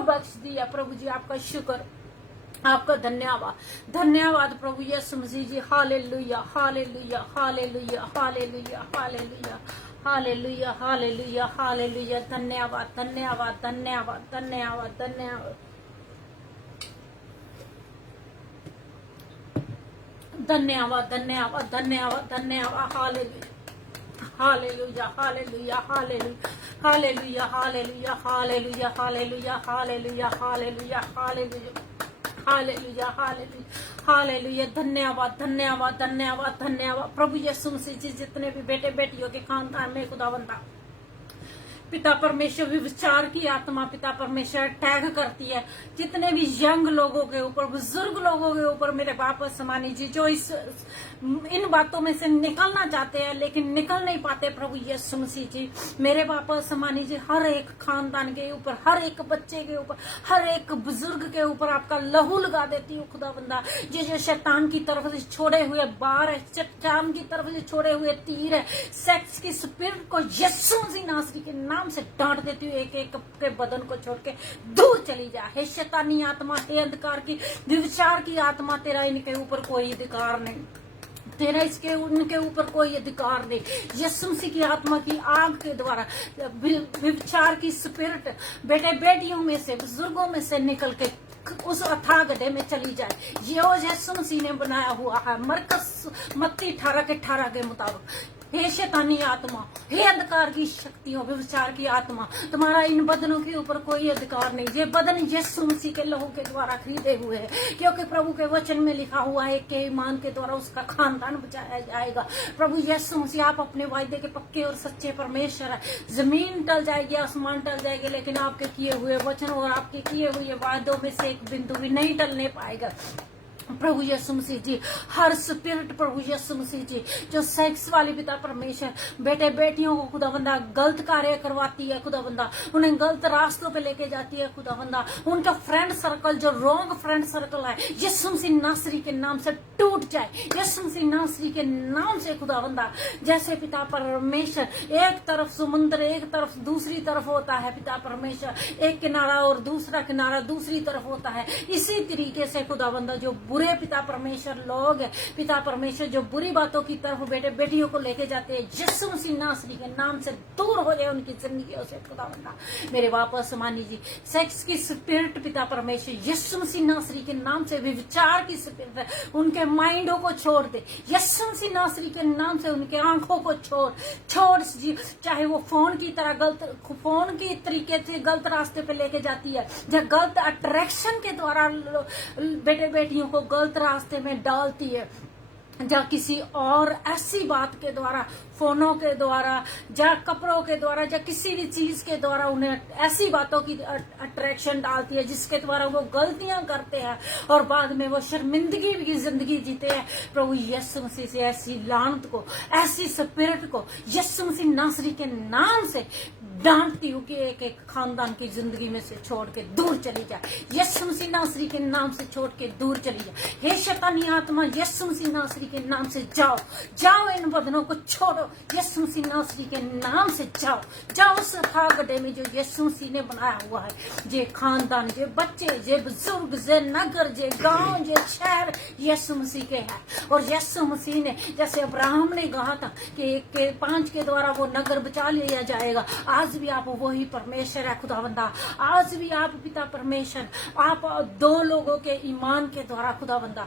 बख्श दिया प्रभु जी। आपका शुक्र, आपका धन्यवाद, धन्यवाद प्रभु Yeshu Masih ji. Hallelujah hallelujah hallelujah hallelujah hallelujah hallelujah hallelujah hallelujah. धन्यवाद धन्यवाद धन्यवाद धन्यवाद धन्यवाद धन्यवाद धन्यवाद धन्यवाद धन्यवाद। Hallelujah hallelujah hallelujah hallelujah hallelujah hallelujah hallelujah hallelujah hallelujah hallelujah hallelujah hallelujah hallelujah. धन्यवाद धन्यवाद धन्यवाद धन्यवाद प्रभु यीशु मसीह जी। जितने भी बेटे बेटियों के खानदान में खुदावंदा पिता परमेश्वर विचार की आत्मा पिता परमेश्वर टैग करती है, जितने भी यंग लोगों के ऊपर बुजुर्ग लोगों के ऊपर मेरे बाप समानी जी जो इन बातों में से निकलना चाहते हैं लेकिन निकल नहीं पाते प्रभु यीशु मसीह जी। मेरे बाप समानी जी हर एक खानदान के ऊपर, हर एक बच्चे के ऊपर, हर एक बुजुर्ग के ऊपर आपका लहू लगा देती हूँ खुदाबंदा। जो शैतान की तरफ से छोड़े हुए बार है, शैतान की तरफ से छोड़े हुए तीर है, सेक्स की स्पिरिट को यीशु मसीह नासरी के नाम से डांट देती हूँ। एक एक के बदन को छोड़ के दूर चली जा। हे शैतानी आत्मा, हे अंधकार की विचार की आत्मा, तेरा इनके ऊपर कोई अधिकार नहीं, तेरा इसके उनके ऊपर कोई अधिकार नहीं। यीशु मसीह की आत्मा की आग के द्वारा विचार की स्पिरिट बेटे बेटियों में से बुजुर्गों में से निकल के उस अथाह गड्ढे में चली जाए। ये यीशु मसीह ने बनाया हुआ है मरकस मत्ती 18 के 18 के मुताबिक। हे शैतानी आत्मा, हे अंधकार की शक्तियों विचार की आत्मा, तुम्हारा इन बदनों के ऊपर कोई अधिकार नहीं। ये बदन यीशु मसीह के लहू के द्वारा खरीदे हुए हैं, क्योंकि प्रभु के वचन में लिखा हुआ है कि ईमान के द्वारा उसका खानदान बचाया जाएगा। प्रभु यीशु मसीह आप अपने वायदे के पक्के और सच्चे परमेश्वर है। जमीन टल जाएगी, आसमान टल जाएगी, लेकिन आपके किए हुए वचन और आपके किए हुए वायदों में से एक बिंदु भी नहीं टलने पाएगा। प्रभु यीशु मसीह जी हर स्पिरिट प्रभु यीशु मसीह जी जो सेक्स वाली पिता परमेश्वर बेटे बेटियों को खुदाबंदा गलत कार्य करवाती है, खुदाबंदा उन्हें गलत रास्तों पे लेके जाती है, खुदाबंदा उनका फ्रेंड सर्कल जो रॉन्ग फ्रेंड सर्कल है यीशु मसीह नासरी के नाम से टूट जाए। यीशु मसीह नासरी के नाम से खुदाबंदा जैसे पिता परमेश्वर एक तरफ समुद्र एक तरफ दूसरी तरफ होता है पिता परमेश्वर, एक किनारा और दूसरा किनारा दूसरी तरफ होता है, इसी तरीके से खुदाबंदा जो बुरे पिता परमेश्वर लोग पिता परमेश्वर जो बुरी बातों की तरफ बेटे बेटियों को लेके जाते हैं, यीशु मसीह नासरी के नाम से दूर हो जाए उनकी जिंदगियों से खुदावंदा। मेरे बाप आसमानी जी सेक्स की स्पिरिट पिता परमेश्वर यीशु मसीह नासरी के नाम से विचार की स्पिरिट उनके माइंडों को छोड़ दे, यीशु मसीह नासरी के नाम से उनके आंखों को छोड़ जी, चाहे वो फोन की तरह गलत फोन की तरीके से गलत रास्ते पे लेके जाती है, या गलत अट्रैक्शन के द्वारा बेटे बेटियों को गलत रास्ते में डालती है। या किसी और ऐसी बात के द्वारा, फोनों के द्वारा या कपड़ों के द्वारा या किसी भी चीज के द्वारा उन्हें ऐसी बातों की अट्रैक्शन डालती है जिसके द्वारा वो गलतियां करते हैं और बाद में वो शर्मिंदगी की जिंदगी जीते हैं। प्रभु यीशु मसीह से ऐसी लानत को, ऐसी स्पिरिट को यीशु मसीह नासरी के नाम से डांटती हूँ कि एक एक खानदान की जिंदगी में से छोड़ के दूर चली जाए। यीशु मसीह नासरी के नाम से छोड़ के दूर चली जाए। हे शैतानी आत्मा, यीशु मसीह नासरी के नाम से जाओ, जाओ, इन बंधनों को छोड़ो। यीशु मसीह नासरी के नाम से जाओ, जाओ उस गड्ढे में जो यीशु मसीह ने बनाया हुआ है। जे खानदान, जे बच्चे, जे बुजुर्ग, जे नगर, जे गांव, जे शहर यीशु मसीह के है। और यीशु मसीह ने, जैसे अब्राहम ने कहा था कि 1 के 5 के द्वारा वो नगर बचा लिया जाएगा, आज भी आप वही परमेश्वर है खुदावंदा। आज भी आप पिता परमेश्वर, आप 2 लोगों के ईमान के द्वारा खुदावंदा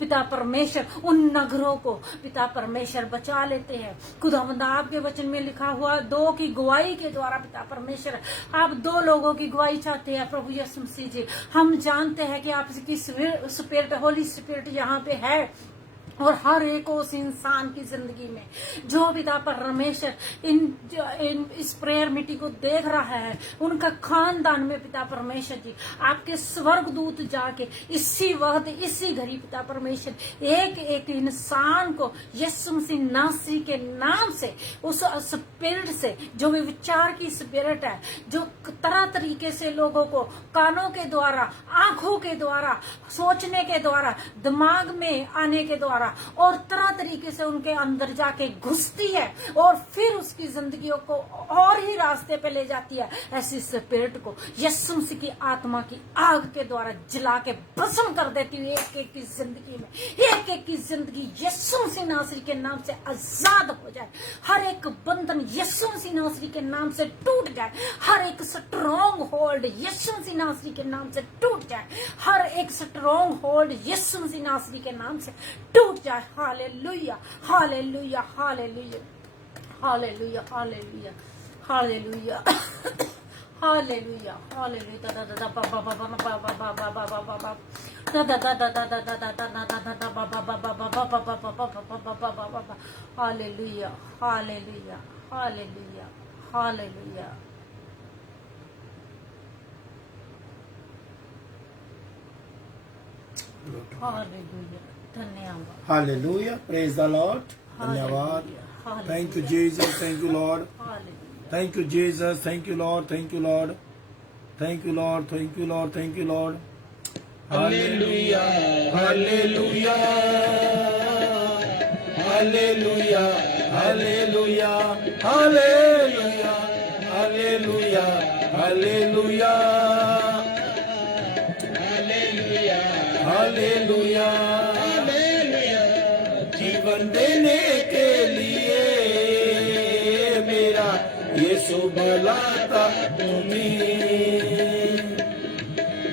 पिता परमेश्वर उन नगरों को पिता परमेश्वर बचा लेते हैं। खुदावंदा आपके वचन में लिखा हुआ 2 की गवाही के द्वारा पिता परमेश्वर आप 2 लोगों की गवाही चाहते हैं। प्रभु यीशु मसीह जी, हम जानते हैं कि आपकी स्पिरिट, होली स्पिरिट यहाँ पे है और हर एक उस इंसान की जिंदगी में जो पिता परमेश्वर इन इस प्रेयर मीटिंग को देख रहा है, उनका खानदान में पिता परमेश्वर जी आपके स्वर्गदूत जाके इसी वक्त, इसी घड़ी पिता परमेश्वर एक एक इंसान को यीशु मसीह नासरी के नाम से, उस स्पिरिट से, जो भी विचार की स्पिरिट है, जो तरह तरीके से लोगों को कानों के द्वारा, आंखों के द्वारा, सोचने के द्वारा, दिमाग में आने के द्वारा और तरह तरीके से उनके अंदर जाके घुसती है और फिर उसकी जिंदगियों को और ही रास्ते पे ले जाती है। ऐसी स्पिरिट को यीशु मसीह की आत्मा की आग के द्वारा जला के भस्म कर देती हूँ। एक एक की जिंदगी में, एक एक की जिंदगी यीशु मसीह नासरी के नाम से आजाद हो जाए। हर एक बंधन यीशु मसीह नासरी के नाम से टूट जाए। हर एक स्ट्रॉन्ग होल्ड यीशु मसीह नासरी के नाम से टूट जाए। हर एक स्ट्रॉन्ग होल्ड यीशु मसीह नासरी के नाम से टूट जाए। Hallelujah, hallelujah, hallelujah, hallelujah, hallelujah, hallelujah, hallelujah, hallelujah. दा दा दा बा बा बा बा बा बा बा बा बा बा बा दा दा दा दा दा दा दा दा दा दा दा बा बा बा बा बा बा बा बा बा बा बा बा बा बा। Hallelujah, hallelujah, hallelujah, hallelujah. Hallelujah, धन्यवाद। Hallelujah, praise the Lord. धन्यवाद। Thank you Jesus, thank you Lord, thank you Jesus, thank you Lord, thank you Lord, thank you Lord, thank you Lord, thank you Lord. Hallelujah, hallelujah, hallelujah, hallelujah, hallelujah, hallelujah, hallelujah, hallelujah, hallelujah. जीवन देने के लिए मेरा यीशु बुलाता तुम्हें,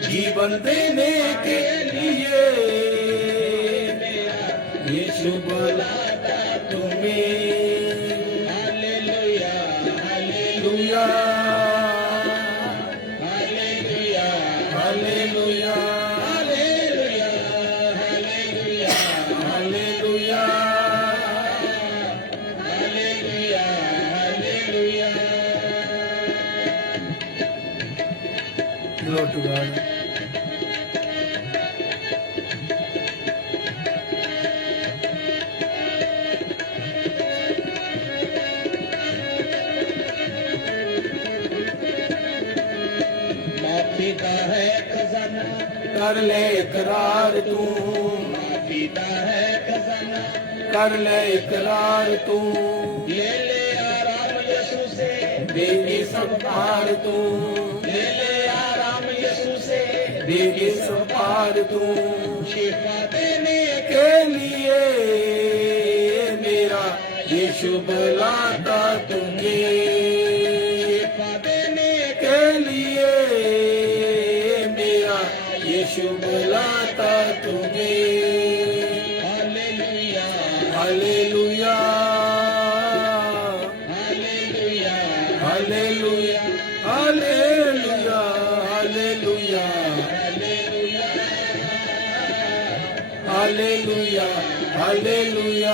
जीवन देने के लिए यीशु बुलाता तुम्हें। Hallelujah, hallelujah, hallelujah, hallelujah, hallelujah, hallelujah, hallelujah, hallelujah, hallelujah. Glory to God. माफी का है खजाना, कर ले इकरार तू, माफी का है खजाना, कर ले इकरार तू, ले ले आराम यीशु से, देगी सब पार तू, ले ले आराम यीशु से, देगी सब पार तू। शिफा देने के लिए मेरा यीशु बुलाता तुम्हें, शिफा देने के लिए मेरा यीशु बुलाता तुम्हें। Hallelujah, hallelujah, hallelujah, hallelujah, hallelujah, hallelujah, hallelujah, hallelujah hallelujah.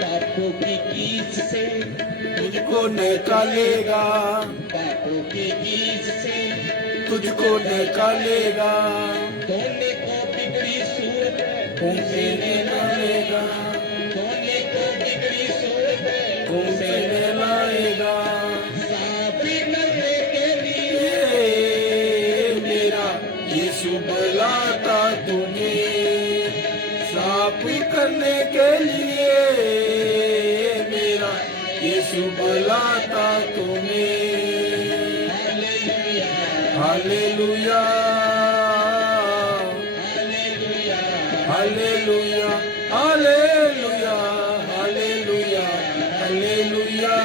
पापों की कीच से तुझको निकालेगा, पापों की कीच से तुझको निकालेगा, धोने को बिगड़ी सूरत तुमसे निकालेगा, धोने को बिगड़ी सूरत तुमसे निकालेगा। साफी करने के लिए ये मेरा यीशु बुलाता तुम्हें, साफ करने के लिए मेरा यीशु बुलाता तुम्हें। Hallelujah hallelujah hallelujah hallelujah hallelujah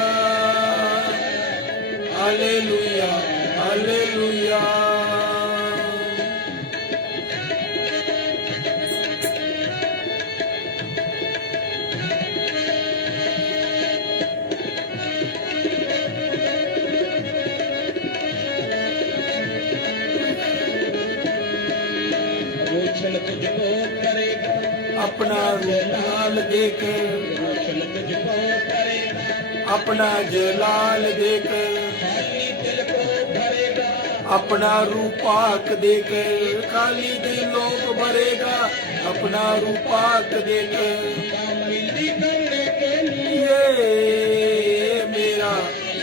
hallelujah hallelujah. रोशन तुझको करेगा, अपना जलाल देकर, रोशन तुझको करेगा, अपना जलाल देकर, खाली दिल को भरेगा, अपना रूपाक देकर खाली दिलों को भरेगा, अपना रूपाक देकर। मिली करने के लिए ये मेरा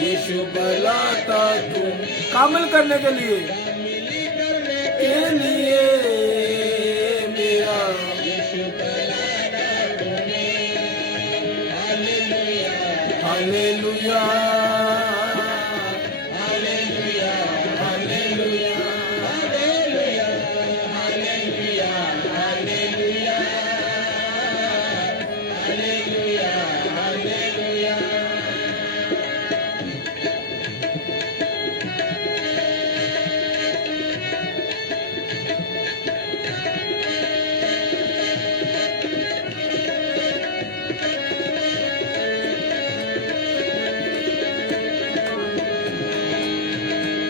यीशु बुलाता तुम, कामल करने के लिए, मिली करने के लिए मेरा यीशु बुलाता तुम्हें। Hallelujah hallelujah hallelujah hallelujah hallelujah hallelujah hallelujah hallelujah hallelujah.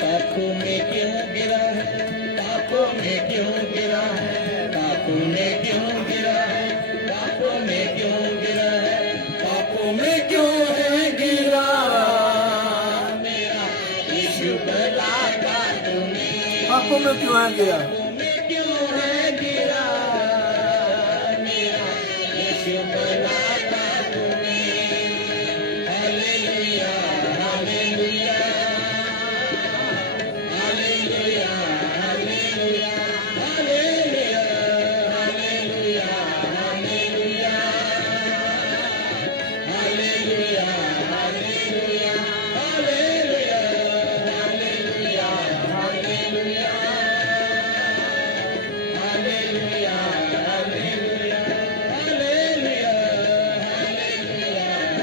पापों में क्यों गिरा है, पापों में क्यों गिरा है, पापों में क्यों गिरा है, पापों में क्यों गिरा है, पापों में क्यों है गिरा, मेरा यीशु बुलाता तुम्हें। पापों में क्यों है गिरा, पापों में क्यों है गिरा, मेरा यीशु बुलाता तुम्हें। Hallelujah hallelujah hallelujah hallelujah hallelujah hallelujah hallelujah hallelujah hallelujah hallelujah hallelujah hallelujah hallelujah hallelujah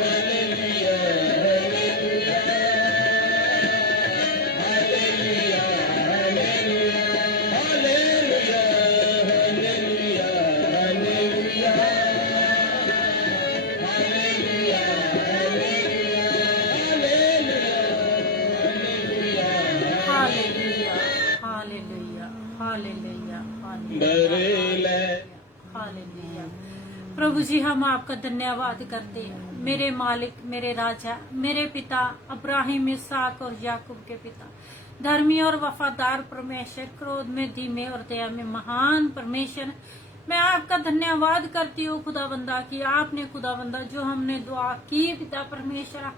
hallelujah hallelujah hallelujah hallelujah बरेले हालेलुया। प्रभु जी, हम आपका धन्यवाद करते हैं, मेरे मालिक, मेरे राजा, मेरे पिता अब्राहिम, इसहाक और याकूब के पिता, धर्मी और वफादार परमेश्वर, क्रोध में धीमे और दया में महान परमेश्वर, मैं आपका धन्यवाद करती हूँ खुदाबंदा की आपने खुदाबंदा जो हमने दुआ की पिता परमेश्वर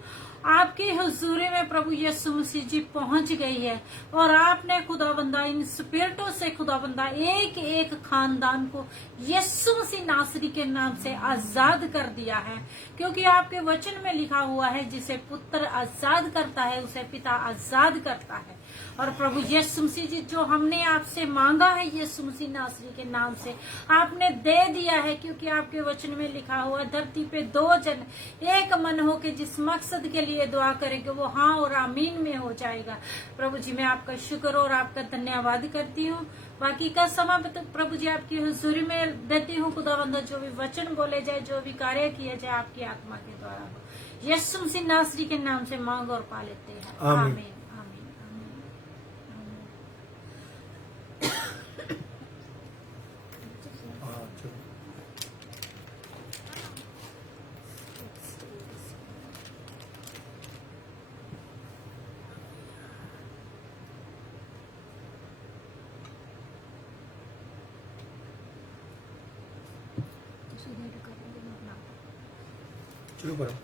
आपकी हुजूरी में प्रभु यीशु मसीह जी पहुंच गई है और आपने खुदाबंदा इन स्पिरिटों से खुदाबंदा एक एक खानदान को यीशु मसीह नासरी के नाम से आजाद कर दिया है, क्योंकि आपके वचन में लिखा हुआ है जिसे पुत्र आजाद करता है उसे पिता आजाद करता है। और प्रभु यीशु मसीह जी, जो हमने आपसे मांगा है यीशु मसीह नासरी के नाम से, आपने दे दिया है, क्योंकि आपके वचन में लिखा हुआ, धरती पे दो जन एक मन हो के जिस मकसद के लिए दुआ करेंगे वो हाँ और आमीन में हो जाएगा। प्रभु जी, मैं आपका शुक्र और आपका धन्यवाद करती हूँ। बाकी का समय प्रभु जी आपकी हुजूरी में देती हूँ। खुदावंद, जो भी वचन बोले जाए, जो भी कार्य किया जाए, आपकी आत्मा के द्वारा हो। यीशु मसीह नासरी के नाम से मांग और पा लेते हैं। आमीन। आमीन, आमीन, आमीन। हाँ, चलो। शुरू करो।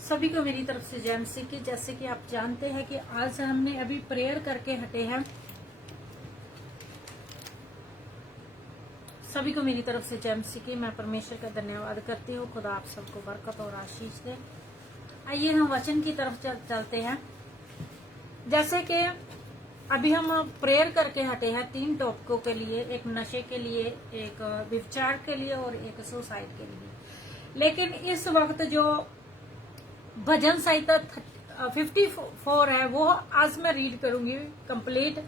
सभी को मेरी तरफ से जय मसीह की। जैसे कि आप जानते हैं कि आज हमने अभी प्रेयर करके हटे हैं। सभी को मेरी तरफ से जय मसीह की। मैं परमेश्वर का धन्यवाद करती हूँ। खुदा आप सबको बरकत और आशीष दे। आइए हम वचन की तरफ चलते हैं। जैसे कि अभी हम प्रेयर करके हटे हैं 3 टॉपिकों के लिए, एक नशे के लिए, एक व्यभिचार के लिए और एक सुसाइड के लिए। लेकिन इस वक्त जो भजन संहिता 54 है वो आज मैं रीड करूंगी कंप्लीट।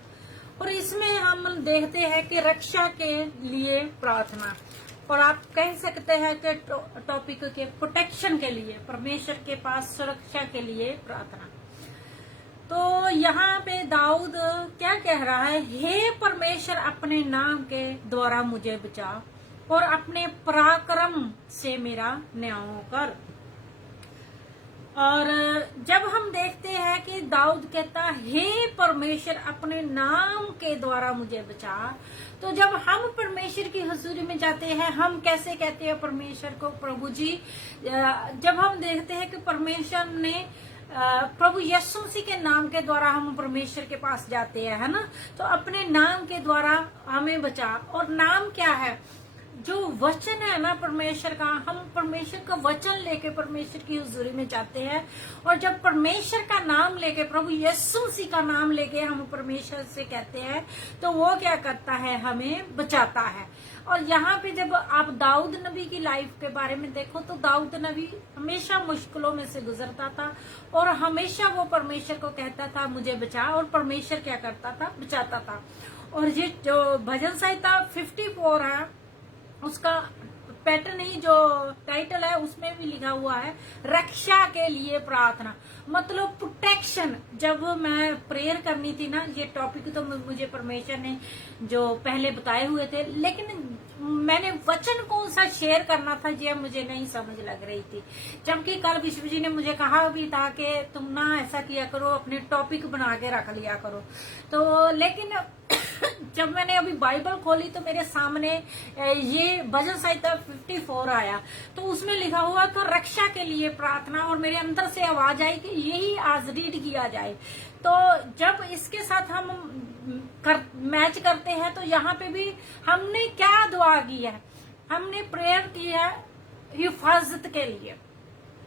और इसमें हम देखते हैं कि रक्षा के लिए प्रार्थना, और आप कह सकते हैं कि टॉपिक के प्रोटेक्शन के लिए, परमेश्वर के पास सुरक्षा के लिए प्रार्थना। तो यहाँ पे दाऊद क्या कह रहा है? हे परमेश्वर, अपने नाम के द्वारा मुझे बचा और अपने पराक्रम से मेरा न्याय कर। और जब हम देखते हैं कि दाऊद कहता हे परमेश्वर, अपने नाम के द्वारा मुझे बचा, तो जब हम परमेश्वर की हुजूरी में जाते हैं, हम कैसे कहते हैं परमेश्वर को? प्रभु जी, जब हम देखते हैं कि परमेश्वर ने प्रभु यीशु मसीह के नाम के द्वारा हम परमेश्वर के पास जाते हैं, है ना? तो अपने नाम के द्वारा हमें बचा। और नाम क्या है? जो वचन है ना परमेश्वर का, हम परमेश्वर का वचन लेके परमेश्वर की हुजूरी में जाते हैं। और जब परमेश्वर का नाम लेके, प्रभु यीशु मसीह का नाम लेके हम परमेश्वर से कहते हैं, तो वो क्या करता है? हमें बचाता है। और यहाँ पे जब आप दाऊद नबी की लाइफ के बारे में देखो, तो दाऊद नबी हमेशा मुश्किलों में से गुजरता था और हमेशा वो परमेश्वर को कहता था मुझे बचा, और परमेश्वर क्या करता था? बचाता था। और ये जो भजन संहिता 54 है, उसका पैटर्न ही जो टाइटल है उसमें भी लिखा हुआ है रक्षा के लिए प्रार्थना, मतलब प्रोटेक्शन। जब मैं प्रेयर करनी थी ना, ये टॉपिक तो मुझे परमेश्वर ने जो पहले बताए हुए थे, लेकिन मैंने वचन कौन सा शेयर करना था ये मुझे नहीं समझ लग रही थी। जबकि कल विश्व जी ने मुझे कहा भी था कि तुम ना ऐसा किया करो, अपने टॉपिक बना के रख लिया करो। तो लेकिन जब मैंने अभी बाइबल खोली तो मेरे सामने ये भजन संहिता 54 आया, तो उसमें लिखा हुआ था रक्षा के लिए प्रार्थना, और मेरे अंदर से आवाज आई कि यही आज रीड किया जाए। तो जब इसके साथ हम मैच करते हैं, तो यहाँ पे भी हमने क्या दुआ की है? हमने प्रेयर की है हिफाजत के लिए,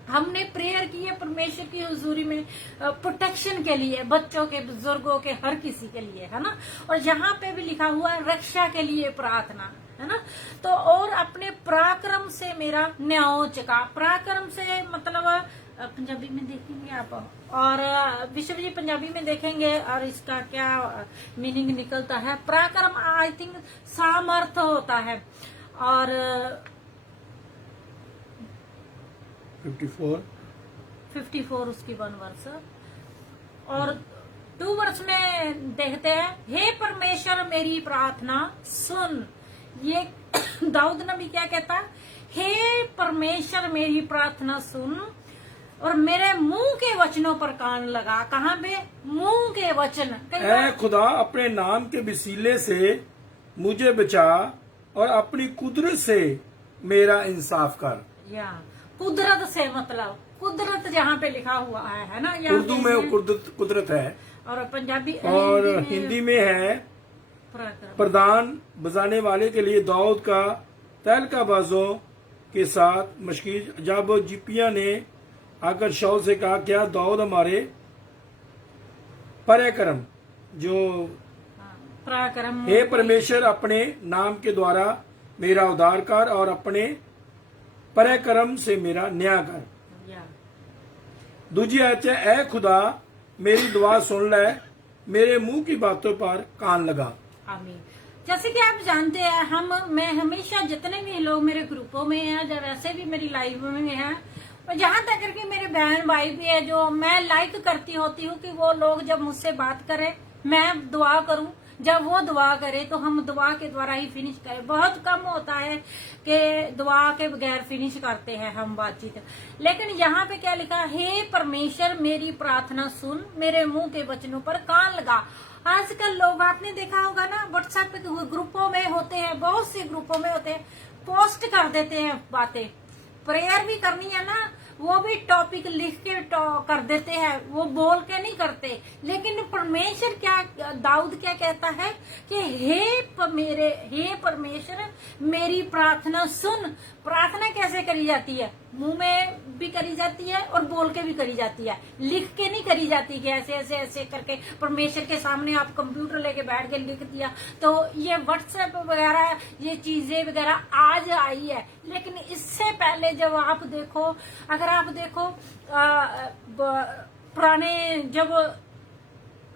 हमने प्रेयर की है परमेश्वर की हुजूरी में प्रोटेक्शन के लिए, बच्चों के, बुजुर्गों के, हर किसी के लिए, है ना? और यहाँ पे भी लिखा हुआ है रक्षा के लिए प्रार्थना, है ना? तो और अपने पराक्रम से मेरा न्याय चका। पराक्रम से मतलब पंजाबी में देखेंगे आप, और विश्व जी पंजाबी में देखेंगे, और इसका क्या मीनिंग निकलता है? पराक्रम आई थिंक सामर्थ्य होता है। और 54 उसकी 1 वर्ष, और 2 वर्ष में देखते हैं हे परमेश्वर मेरी प्रार्थना सुन। ये दाऊद नबी क्या कहता है? हे परमेश्वर मेरी प्रार्थना सुन और मेरे मुंह के वचनों पर कान लगा। कहाँ पे? मुंह के वचन। ऐ खुदा, अपने नाम के वसीले से मुझे बचा और अपनी कुदरत से मेरा इंसाफ कर। या कुदरत से मतलब कुदरत जहाँ पे लिखा हुआ है ना? उर्दू में कुदरत है, और पंजाबी और हिंदी में है प्रधान बजाने वाले के लिए दाऊद का तहलका बाजों के साथ मशकीज। जब जिपिया ने आकर शाऊल से कहा क्या दाऊद हमारे पराक्रम जो पराक्रम हे परमेश्वर अपने नाम के द्वारा मेरा उद्धार कर और अपने पराक्रम से मेरा न्याय कर। या दूजी आयत है, ऐ खुदा मेरी दुआ सुन ले, मेरे मुंह की बातों पर कान लगा। आमीन। जैसे कि आप जानते हैं मैं हमेशा जितने भी लोग मेरे ग्रुपों में हैं या वैसे भी मेरी लाइफ में हैं और जहां तक कि मेरे बहन भाई भी है जो मैं लाइक करती होती हूँ कि वो लोग जब मुझसे बात करें मैं दुआ करूं, जब वो दुआ करे तो हम दुआ के द्वारा ही फिनिश करें। बहुत कम होता है कि दुआ के बगैर फिनिश करते हैं हम बातचीत। लेकिन यहाँ पे क्या लिखा, हे परमेश्वर मेरी प्रार्थना सुन, मेरे मुंह के वचनों पर कान लगा। आजकल लोग आपने देखा होगा ना व्हाट्सएप ग्रुपों में होते हैं, बहुत से ग्रुपों में होते हैं, पोस्ट कर देते हैं बातें। प्रेयर भी करनी है ना, वो भी टॉपिक लिख के कर देते हैं, वो बोल के नहीं करते। लेकिन परमेश्वर क्या, दाऊद क्या कहता है कि हे परमेश्वर मेरी प्रार्थना सुन। प्रार्थना कैसे करी जाती है? मुंह में भी करी जाती है और बोल के भी करी जाती है, लिख के नहीं करी जाती कि ऐसे ऐसे ऐसे करके परमेश्वर के सामने आप कंप्यूटर लेके बैठ के लिख दिया। तो ये व्हाट्सएप वगैरह ये चीजें वगैरह आज आई है, लेकिन इससे पहले जब आप देखो, अगर आप देखो पुराने जब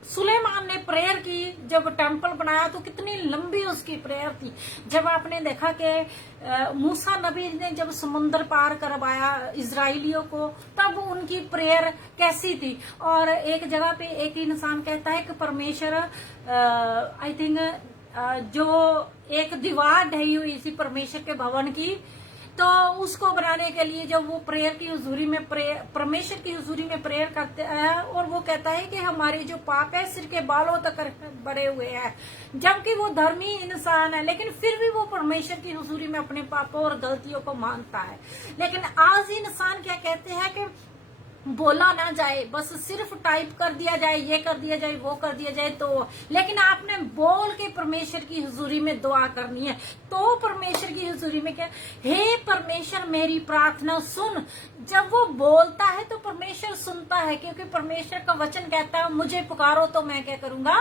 सुलेमान ने प्रेयर की, जब टेम्पल बनाया तो कितनी लंबी उसकी प्रेयर थी। जब आपने देखा कि मूसा नबी ने जब समुद्र पार करवाया इजराइलियों को, तब उनकी प्रेयर कैसी थी। और एक जगह पे एक इंसान कहता है कि परमेश्वर आई थिंक जो एक दीवार ढही हुई थी परमेश्वर के भवन की, तो उसको बनाने के लिए जब वो प्रेयर की हुजूरी में परमेश्वर की हुजूरी में प्रेयर करते हैं और वो कहता है कि हमारे जो पाप है सिर के बालों तक बढ़े हुए हैं, जबकि वो धर्मी इंसान है, लेकिन फिर भी वो परमेश्वर की हुजूरी में अपने पापों और गलतियों को मानता है। लेकिन आज इंसान क्या कहते हैं कि बोला ना जाए, बस सिर्फ टाइप कर दिया जाए, ये कर दिया जाए, वो कर दिया जाए, तो लेकिन आपने बोल के परमेश्वर की हुजूरी में दुआ करनी है। तो परमेश्वर की हुजूरी में क्या, हे परमेश्वर मेरी प्रार्थना सुन। जब वो बोलता है तो परमेश्वर सुनता है, क्योंकि परमेश्वर का वचन कहता है मुझे पुकारो तो मैं क्या करूंगा,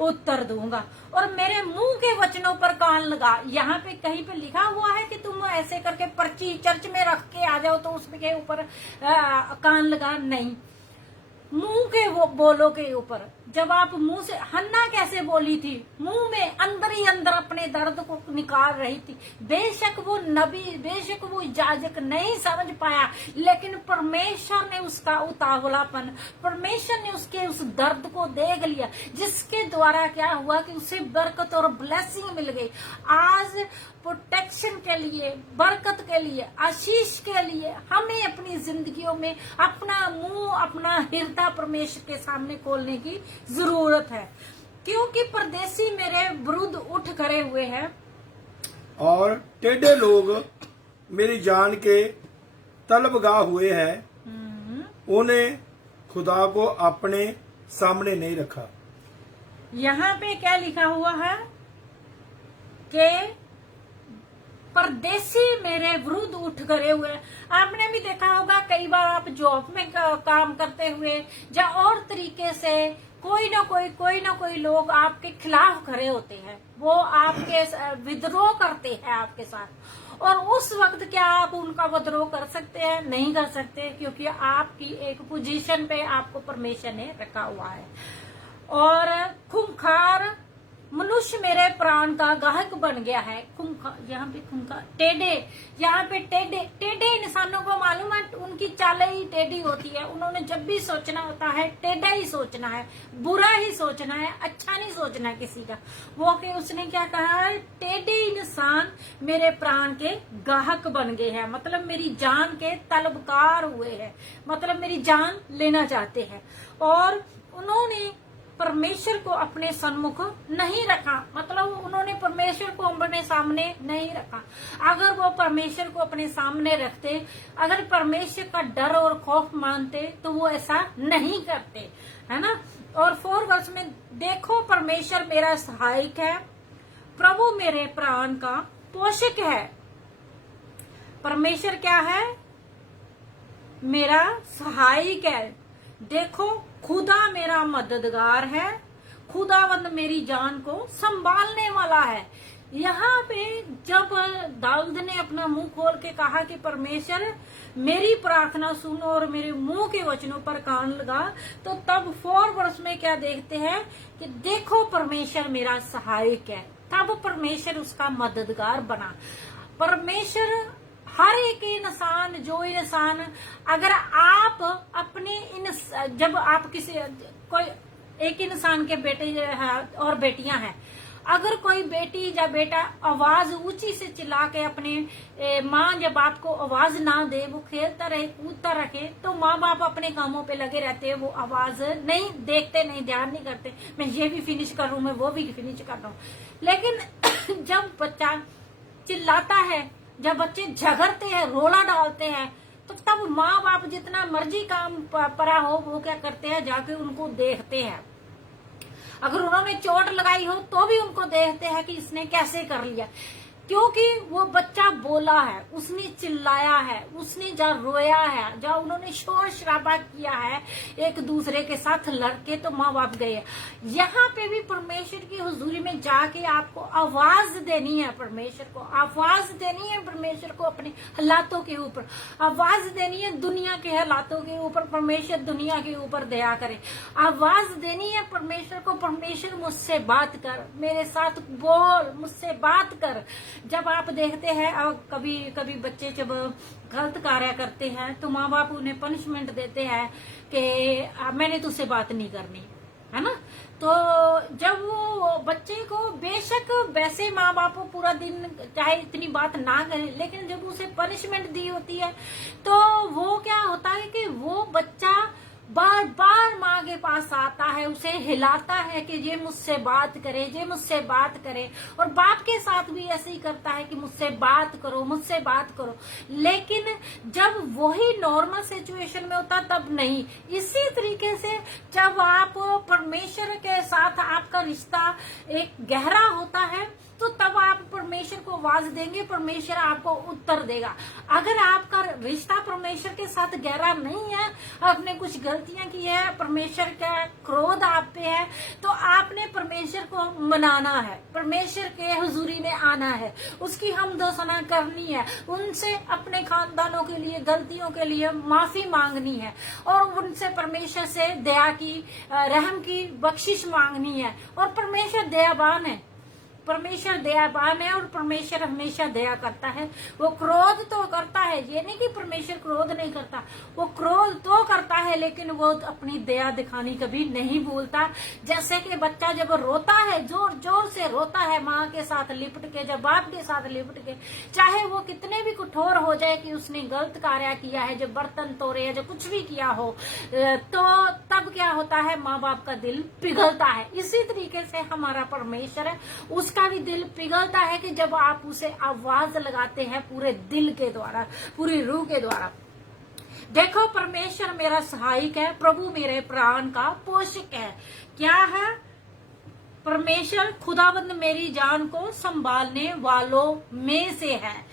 उत्तर दूंगा। और मेरे मुंह के वचनों पर कान लगा। यहाँ पे कहीं पे लिखा हुआ है कि तुम ऐसे करके पर्ची चर्च में रख के आ जाओ तो उसके ऊपर कान लगा, नहीं, मुंह के वो बोलो के ऊपर। जब आप मुंह से, हन्ना कैसे बोली थी, मुंह में अंदर ही अंदर अपने दर्द को निकाल रही थी। बेशक वो नबी, बेशक वो याजक नहीं समझ पाया, लेकिन परमेश्वर ने उसका उतावलापन, परमेश्वर ने उसके उस दर्द को देख लिया, जिसके द्वारा क्या हुआ कि उसे बरकत और ब्लेसिंग मिल गई। आज प्रोटेक्शन के लिए, बरकत के लिए, आशीष के लिए हमें अपनी जिंदगियों में अपना मुंह, अपना हृदय परमेश्वर के सामने खोलने की जरूरत है, क्योंकि परदेसी मेरे विरुद्ध उठ खड़े हुए हैं और टेढ़े लोग मेरी जान के तलबगाह हुए हैं, उन्हें खुदा को अपने सामने नहीं रखा। यहाँ पे क्या लिखा हुआ है कि परदेसी मेरे विरुद्ध उठ खड़े हुए। आपने भी देखा होगा कई बार आप जॉब में काम करते हुए या और तरीके से कोई ना कोई लोग आपके खिलाफ खड़े होते हैं, वो आपके विद्रोह करते हैं आपके साथ। और उस वक्त क्या आप उनका विद्रोह कर सकते हैं? नहीं कर सकते, क्योंकि आपकी एक पोजीशन पे आपको परमेश्वर ने रखा हुआ है। और खूंखार मनुष्य मेरे प्राण का गाहक बन गया है। यहाँ पे खूंखार, टेढ़े, यहाँ पे टेढ़े इंसानों को मालूम है उनकी चालें ही टेढ़ी होती है। उन्होंने जब भी सोचना होता है टेढ़ा ही सोचना है, बुरा ही सोचना है, अच्छा नहीं सोचना है किसी का। वो कि उसने क्या कहा है, टेढ़े इंसान मेरे प्राण के गाहक बन गए हैं, मतलब मेरी जान के तलबकार हुए हैं, मतलब मेरी जान लेना चाहते हैं। और उन्होंने परमेश्वर को अपने सन्मुख नहीं रखा, मतलब उन्होंने परमेश्वर को अपने सामने नहीं रखा। अगर वो परमेश्वर को अपने सामने रखते, अगर परमेश्वर का डर और खौफ मानते, तो वो ऐसा नहीं करते, है ना। और 4 वर्ष में देखो, परमेश्वर मेरा सहायक है, प्रभु मेरे प्राण का पोषक है। परमेश्वर क्या है? मेरा सहायक है। देखो खुदा मेरा मददगार है, खुदावंद मेरी जान को संभालने वाला है। यहाँ पे जब दाऊद ने अपना मुंह खोल के कहा कि परमेश्वर मेरी प्रार्थना सुनो और मेरे मुंह के वचनों पर कान लगा, तो तब 4 वर्ष में क्या देखते हैं कि देखो परमेश्वर मेरा सहायक है। तब परमेश्वर उसका मददगार बना। परमेश्वर हर एक इंसान, जो इंसान, अगर आप अपने जब आप किसी कोई एक इंसान के बेटे और बेटियां हैं, अगर कोई बेटी या बेटा आवाज ऊंची से चिल्ला के अपने माँ या बाप को आवाज ना दे, वो खेलता रहे कूदता रखे, तो माँ बाप अपने कामों पे लगे रहते हैं, वो आवाज नहीं देखते, नहीं ध्यान नहीं करते, मैं ये भी फिनिश कर रहा हूँ, मैं वो भी फिनिश कर रहा हूँ। लेकिन जब बच्चा चिल्लाता है, जब बच्चे झगड़ते हैं, रोला डालते हैं, तो तब माँ बाप जितना मर्जी काम परा हो, वो क्या करते हैं, जाके उनको देखते हैं। अगर उन्होंने चोट लगाई हो तो भी उनको देखते हैं कि इसने कैसे कर लिया, क्योंकि वो बच्चा बोला है, उसने चिल्लाया है, उसने जब रोया है, जब उन्होंने शोर शराबा किया है एक दूसरे के साथ लड़के, तो माँ बाप गए। यहाँ पे भी परमेश्वर की हुजूरी में जाके आपको आवाज देनी है, परमेश्वर को आवाज देनी है, परमेश्वर को अपने हालातों के ऊपर आवाज देनी है, दुनिया के हालातों के ऊपर परमेश्वर दुनिया के ऊपर दया करे। आवाज देनी है परमेश्वर को, परमेश्वर मुझसे बात कर, मेरे साथ बोल, मुझसे बात कर। जब आप देखते हैं कभी कभी बच्चे जब गलत कार्य करते हैं तो माँ बाप उन्हें पनिशमेंट देते हैं कि मैंने तुझसे बात नहीं करनी, है ना। तो जब वो बच्चे को, बेशक वैसे माँ बाप पूरा दिन चाहे इतनी बात ना करे, लेकिन जब उसे पनिशमेंट दी होती है तो वो क्या होता है कि वो बच्चा बार बार माँ के पास आता है, उसे हिलाता है कि ये मुझसे बात करे, ये मुझसे बात करे। और बाप के साथ भी ऐसे ही करता है कि मुझसे बात करो, मुझसे बात करो। लेकिन जब वही नॉर्मल सिचुएशन में होता तब नहीं। इसी तरीके से जब आप परमेश्वर के साथ आपका रिश्ता एक गहरा होता है तो तब आप परमेश्वर को आवाज देंगे, परमेश्वर आपको उत्तर देगा। अगर आपका रिश्ता परमेश्वर के साथ गहरा नहीं है, आपने कुछ गलतियां की है, परमेश्वर का क्रोध आप पे है, तो आपने परमेश्वर को मनाना है, परमेश्वर के हुजूरी में आना है, उसकी हमदोसना करनी है, उनसे अपने खानदानों के लिए, गलतियों के लिए माफी मांगनी है और उनसे परमेश्वर से दया की, रहम की बख्शिश मांगनी है। और परमेश्वर दयावान है, परमेश्वर दयावान है और परमेश्वर हमेशा दया करता है। वो क्रोध तो करता है, ये नहीं कि परमेश्वर क्रोध नहीं करता, वो क्रोध तो करता है, लेकिन वो अपनी दया दिखानी कभी नहीं भूलता। जैसे कि बच्चा जब रोता है, जोर जोर से रोता है माँ के साथ लिपट के, जब बाप के साथ लिपट के, चाहे वो कितने भी कठोर हो जाए कि उसने गलत कार्य किया है, जो बर्तन तोड़े है, जो कुछ भी किया हो, तो तब क्या होता है, माँ बाप का दिल पिघलता है। इसी तरीके से हमारा परमेश्वर है, उसका भी दिल पिघलता है कि जब आप उसे आवाज लगाते हैं पूरे दिल के द्वारा, पूरी रूह के द्वारा। देखो परमेश्वर मेरा सहायक है, प्रभु मेरे प्राण का पोषक है। क्या है? परमेश्वर खुदाबंद मेरी जान को संभालने वालों में से है।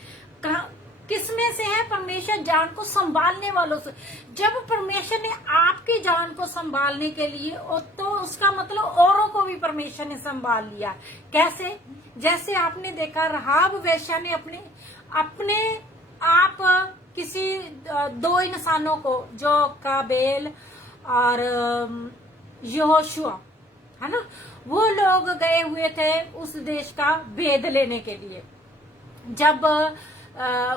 किसमें से है? परमेश्वर जान को संभालने वालों से। जब परमेश्वर ने आपकी जान को संभालने के लिए, तो उसका मतलब औरों को भी परमेश्वर ने संभाल लिया। कैसे? जैसे आपने देखा राहाब वेश्या ने अपने आप किसी 2 इंसानों को, जो काबेल और यहोशुआ, है ना, वो लोग गए हुए थे उस देश का भेद लेने के लिए, जब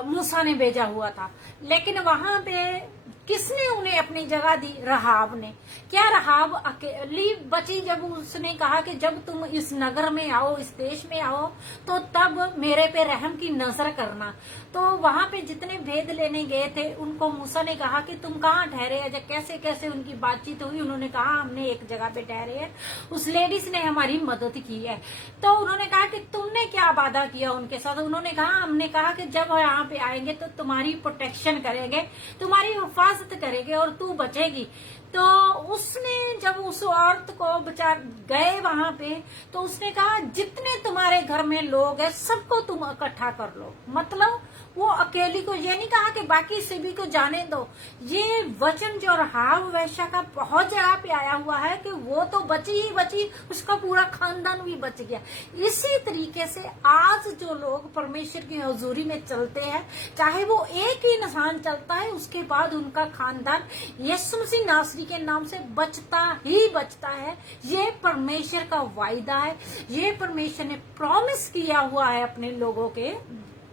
मूसा ने भेजा हुआ था। लेकिन वहां पे किसने उन्हें अपनी जगह दी? राहाब ने। क्या राहाब अकेली बची? जब उसने कहा कि जब तुम इस नगर में आओ, इस देश में आओ, तो तब मेरे पे रहम की नजर करना। तो वहां पे जितने भेद लेने गए थे उनको मूसा ने कहा कि तुम कहाँ ठहरे हैं, जब कैसे कैसे उनकी बातचीत हुई, उन्होंने कहा हमने एक जगह पे ठहरे हैं, उस लेडीज ने हमारी मदद की है। तो उन्होंने कहा कि तुमने क्या वादा किया उनके साथ? उन्होंने कहा हमने कहा कि जब यहाँ पे आएंगे तो तुम्हारी प्रोटेक्शन करेंगे, तुम्हारी हिफाजत हिफाजत करेगी और तू बचेगी। तो उसने जब उस औरत को बचा गए वहां पे, तो उसने कहा जितने तुम्हारे घर में लोग हैं सबको तुम इकट्ठा कर लो। मतलब वो अकेली को, ये नहीं कहा कि बाकी सभी को जाने दो। ये वचन जो राहाब वैश्या का बहुत जगह पे आया हुआ है कि वो तो बची ही बची, उसका पूरा खानदान भी बच गया। इसी तरीके से आज जो लोग परमेश्वर की हजूरी में चलते हैं, चाहे वो एक ही इंसान चलता है, उसके बाद उनका खानदान यीशु मसीह नासरी के नाम से बचता ही बचता है। ये परमेश्वर का वायदा है, ये परमेश्वर ने प्रॉमिस किया हुआ है अपने लोगों के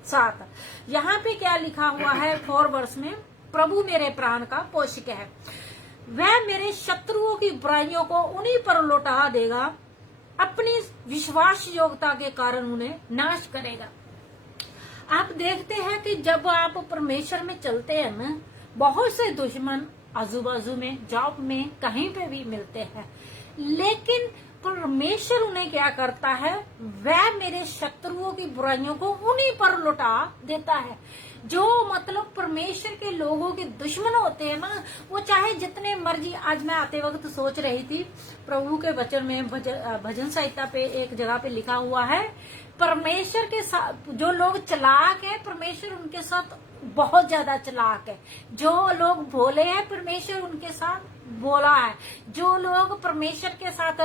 साथ। यहाँ पे क्या लिखा हुआ है 4 वर्ष में, प्रभु मेरे प्राण का पोषक है, वह मेरे शत्रुओं की बुराइयों को उन्हीं पर लौटा देगा, अपनी विश्वास योग्यता के कारण उन्हें नाश करेगा। आप देखते हैं कि जब आप परमेश्वर में चलते हैं ना, बहुत से दुश्मन आजू बाजू में, जॉब में, कहीं पे भी मिलते हैं, लेकिन परमेश्वर उन्हें क्या करता है, वह मेरे शत्रुओं की बुराइयों को उन्हीं पर लौटा देता है। जो मतलब परमेश्वर के लोगों के दुश्मन होते हैं ना, वो चाहे जितने मर्जी, आज मैं आते वक्त सोच रही थी, प्रभु के वचन में भजन संहिता पे एक जगह पे लिखा हुआ है, परमेश्वर के साथ जो लोग चालाक है, परमेश्वर उनके साथ बहुत ज्यादा चालाक है। जो लोग भोले हैं, परमेश्वर उनके साथ बोला है। जो लोग परमेश्वर के साथ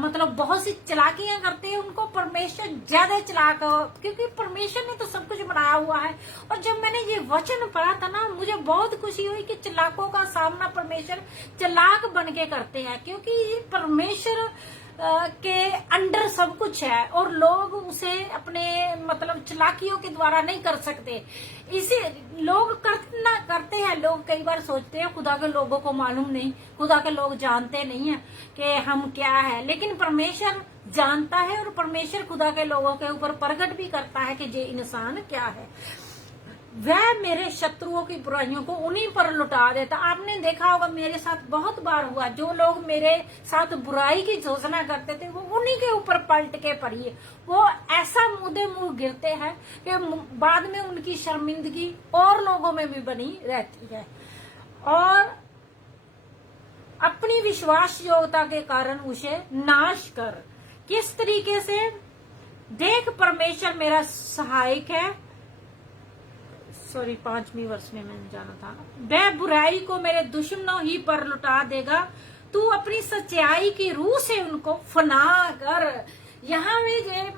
मतलब बहुत सी चालाकियां करते हैं, उनको परमेश्वर ज्यादा चालाक, क्योंकि परमेश्वर ने तो सब कुछ बनाया हुआ है। और जब मैंने ये वचन पढ़ा था ना, मुझे बहुत खुशी हुई कि चालाकों का सामना परमेश्वर चालाक बन के करते हैं, क्योंकि परमेश्वर के अंडर सब कुछ है और लोग उसे अपने मतलब चालाकियों के द्वारा नहीं कर सकते। इसे लोग करते हैं। लोग कई बार सोचते हैं खुदा के लोगों को मालूम नहीं, खुदा के लोग जानते नहीं है कि हम क्या है, लेकिन परमेश्वर जानता है और परमेश्वर खुदा के लोगों के ऊपर प्रकट भी करता है कि ये इंसान क्या है। वह मेरे शत्रुओं की बुराइयों को उन्हीं पर लुटा देता। आपने देखा होगा, मेरे साथ बहुत बार हुआ, जो लोग मेरे साथ बुराई की योजना करते थे, वो उन्हीं के ऊपर पलट के पड़ी, वो ऐसा मुंह मुंह गिरते हैं कि बाद में उनकी शर्मिंदगी और लोगों में भी बनी रहती है। और अपनी विश्वास योग्यता के कारण उसे नाश कर। किस तरीके से? देख, परमेश्वर मेरा सहायक है। 5वीं वर्ष में मैंने जाना था। वह बुराई को मेरे दुश्मनों ही पर लुटा देगा, तू अपनी सच्चाई की रूह से उनको फना कर। यहाँ में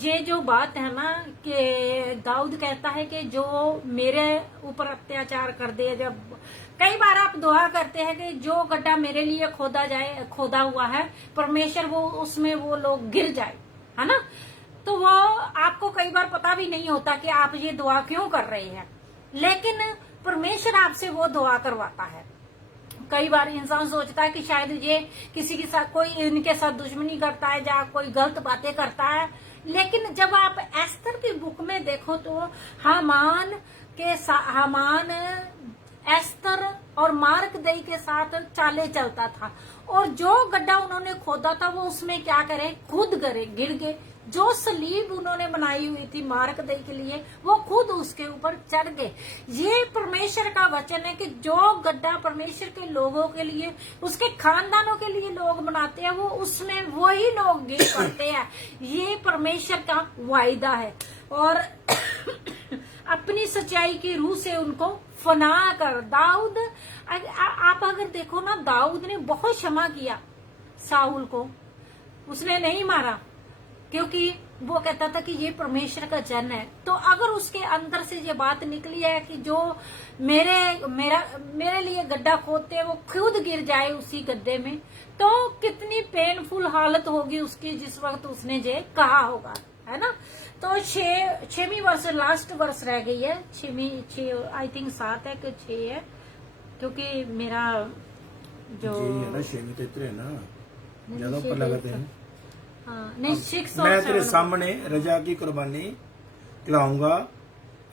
ये जो बात है ना कि दाऊद कहता है कि जो मेरे ऊपर अत्याचार कर दे, जब कई बार आप दुआ करते हैं कि जो गड्ढा मेरे लिए खोदा हुआ है, परमेश्वर वो उसमें वो लोग गिर जाए, है ना। तो वो आपको कई बार पता भी नहीं होता कि आप ये दुआ क्यों कर रहे हैं, लेकिन परमेश्वर आपसे वो दुआ करवाता है। कई बार इंसान सोचता है कि शायद ये किसी के साथ, कोई इनके साथ दुश्मनी करता है या कोई गलत बातें करता है, लेकिन जब आप एस्तर की बुक में देखो तो हामान एस्तर और मार्कदेई के साथ चाले चलता था, और जो गड्ढा उन्होंने खोदा था वो उसमें क्या करे, खुद गिर गए। जो सलीब उन्होंने बनाई हुई थी मार्कदेई के लिए, वो खुद उसके ऊपर चढ़ गए। ये परमेश्वर का वचन है कि जो गड्ढा परमेश्वर के लोगों के लिए, उसके खानदानों के लिए लोग बनाते हैं, वो उसमें वही लोग गिर पड़ते हैं। ये परमेश्वर का वायदा है। और अपनी सच्चाई की रूह से उनको फना कर। दाऊद, आप अगर देखो ना, दाऊद ने बहुत क्षमा किया साउल को, उसने नहीं मारा, क्योंकि वो कहता था कि ये परमेश्वर का जन है। तो अगर उसके अंदर से ये बात निकली है कि जो मेरे लिए गड्ढा खोदते हैं वो खुद गिर जाए उसी गड्ढे में, तो कितनी पेनफुल हालत होगी उसकी जिस वक्त उसने ये कहा होगा, है ना। तो 6वीं वर्ष, लास्ट वर्ष रह गई है, 6 आई थिंक 7 है कि 6 है, क्योंकि मेरा जो है ना 6वीं तो इतने है ना, ज्यादा ऊपर लगाते हैं। नहीं, 6 मैं तेरे सामने रजा की कुर्बानी खिलाऊंगा,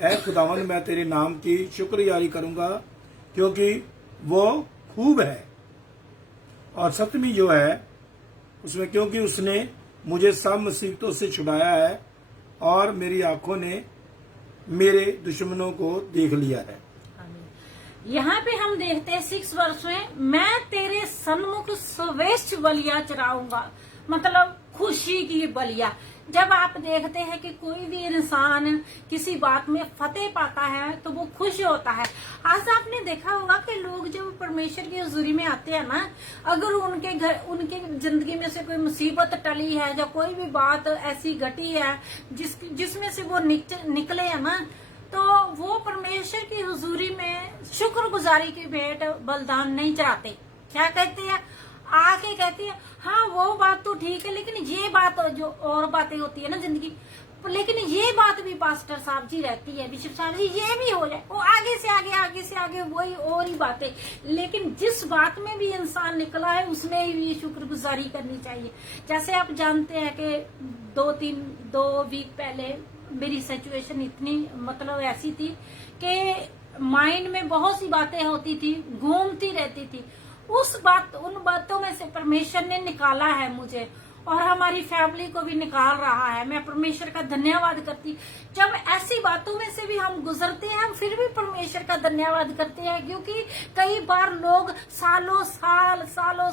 ऐ खुदावन मैं तेरे नाम की शुक्रगुजारी करूंगा, क्योंकि वो खूब है। और 7वीं जो है उसमें, क्योंकि उसने मुझे सब मुसीबतों से छुड़ाया है और मेरी आंखों ने मेरे दुश्मनों को देख लिया है। यहाँ पे हम देखते हैं 6 वर्ष में, मैं तेरे सन्मुख स्वेच्छ बलिया चढ़ाऊंगा, मतलब खुशी की बलिया। जब आप देखते हैं कि कोई भी इंसान किसी बात में फतेह पाता है तो वो खुश होता है। आज आपने देखा होगा कि लोग जब परमेश्वर की हुजूरी में आते हैं ना, अगर उनके जिंदगी में से कोई मुसीबत टली है या कोई भी बात ऐसी घटी है जिसमें से वो निकले है ना, तो वो परमेश्वर की हुजूरी में शुक्रगुजारी की भेंट बलिदान नहीं चढ़ाते। क्या कहते हैं, आके कहते हैं हाँ वो बात तो ठीक है, लेकिन ये बात जो और बातें होती है ना जिंदगी, लेकिन ये बात भी पास्टर साहब जी रहती है, बिशप साहब जी ये भी हो जाए, वो आगे से आगे वही और ही बातें। लेकिन जिस बात में भी इंसान निकला है उसमें भी शुक्रगुजारी करनी चाहिए। जैसे आप जानते हैं कि 2 वीक पहले मेरी सिचुएशन इतनी मतलब ऐसी थी कि माइंड में बहुत सी बातें होती थी, घूमती रहती थी। उन बातों में से परमेश्वर ने निकाला है मुझे, और हमारी फैमिली को भी निकाल रहा है। मैं परमेश्वर का धन्यवाद करती। जब ऐसी बातों में से भी हम गुजरते हैं, हम फिर भी परमेश्वर का धन्यवाद करते हैं, क्योंकि कई बार लोग सालों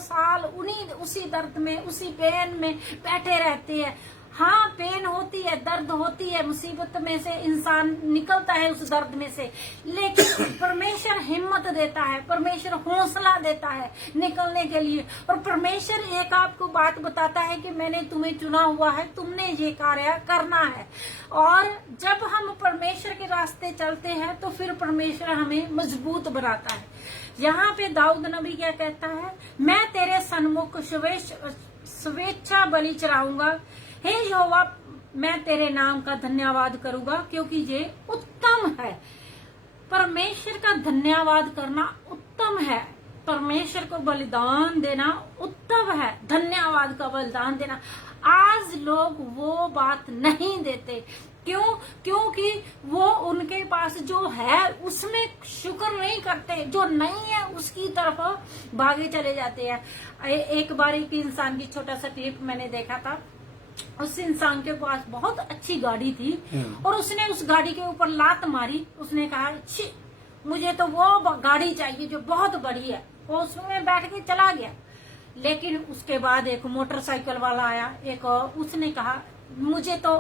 साल उसी दर्द में, उसी पेन में बैठे रहते हैं। हाँ, पेन होती है, दर्द होती है, मुसीबत में से इंसान निकलता है उस दर्द में से, लेकिन परमेश्वर हिम्मत देता है, परमेश्वर हौसला देता है निकलने के लिए। और परमेश्वर एक आपको बात बताता है कि मैंने तुम्हें चुना हुआ है, तुमने ये कार्य करना है। और जब हम परमेश्वर के रास्ते चलते हैं तो फिर परमेश्वर हमें मजबूत बनाता है। यहाँ पे दाऊद नबी क्या कहता है, मैं तेरे सन्मुख स्वेच्छा बलि चढ़ाऊंगा, हे यहोवा मैं तेरे नाम का धन्यवाद करूंगा क्योंकि ये उत्तम है। परमेश्वर का धन्यवाद करना उत्तम है, परमेश्वर को बलिदान देना उत्तम है, धन्यवाद का बलिदान देना। आज लोग वो बात नहीं देते, क्योंकि वो उनके पास जो है उसमें शुक्र नहीं करते, जो नहीं है उसकी तरफ भागे चले जाते हैं। एक बार एक इंसान की छोटा सा क्लिप मैंने देखा था। उस इंसान के पास बहुत अच्छी गाड़ी थी और उसने उस गाड़ी के ऊपर लात मारी। उसने कहा छी, मुझे तो वो गाड़ी चाहिए जो बहुत बड़ी है। वो उसमें बैठ के चला गया। लेकिन उसके बाद एक मोटरसाइकिल वाला आया, उसने कहा मुझे तो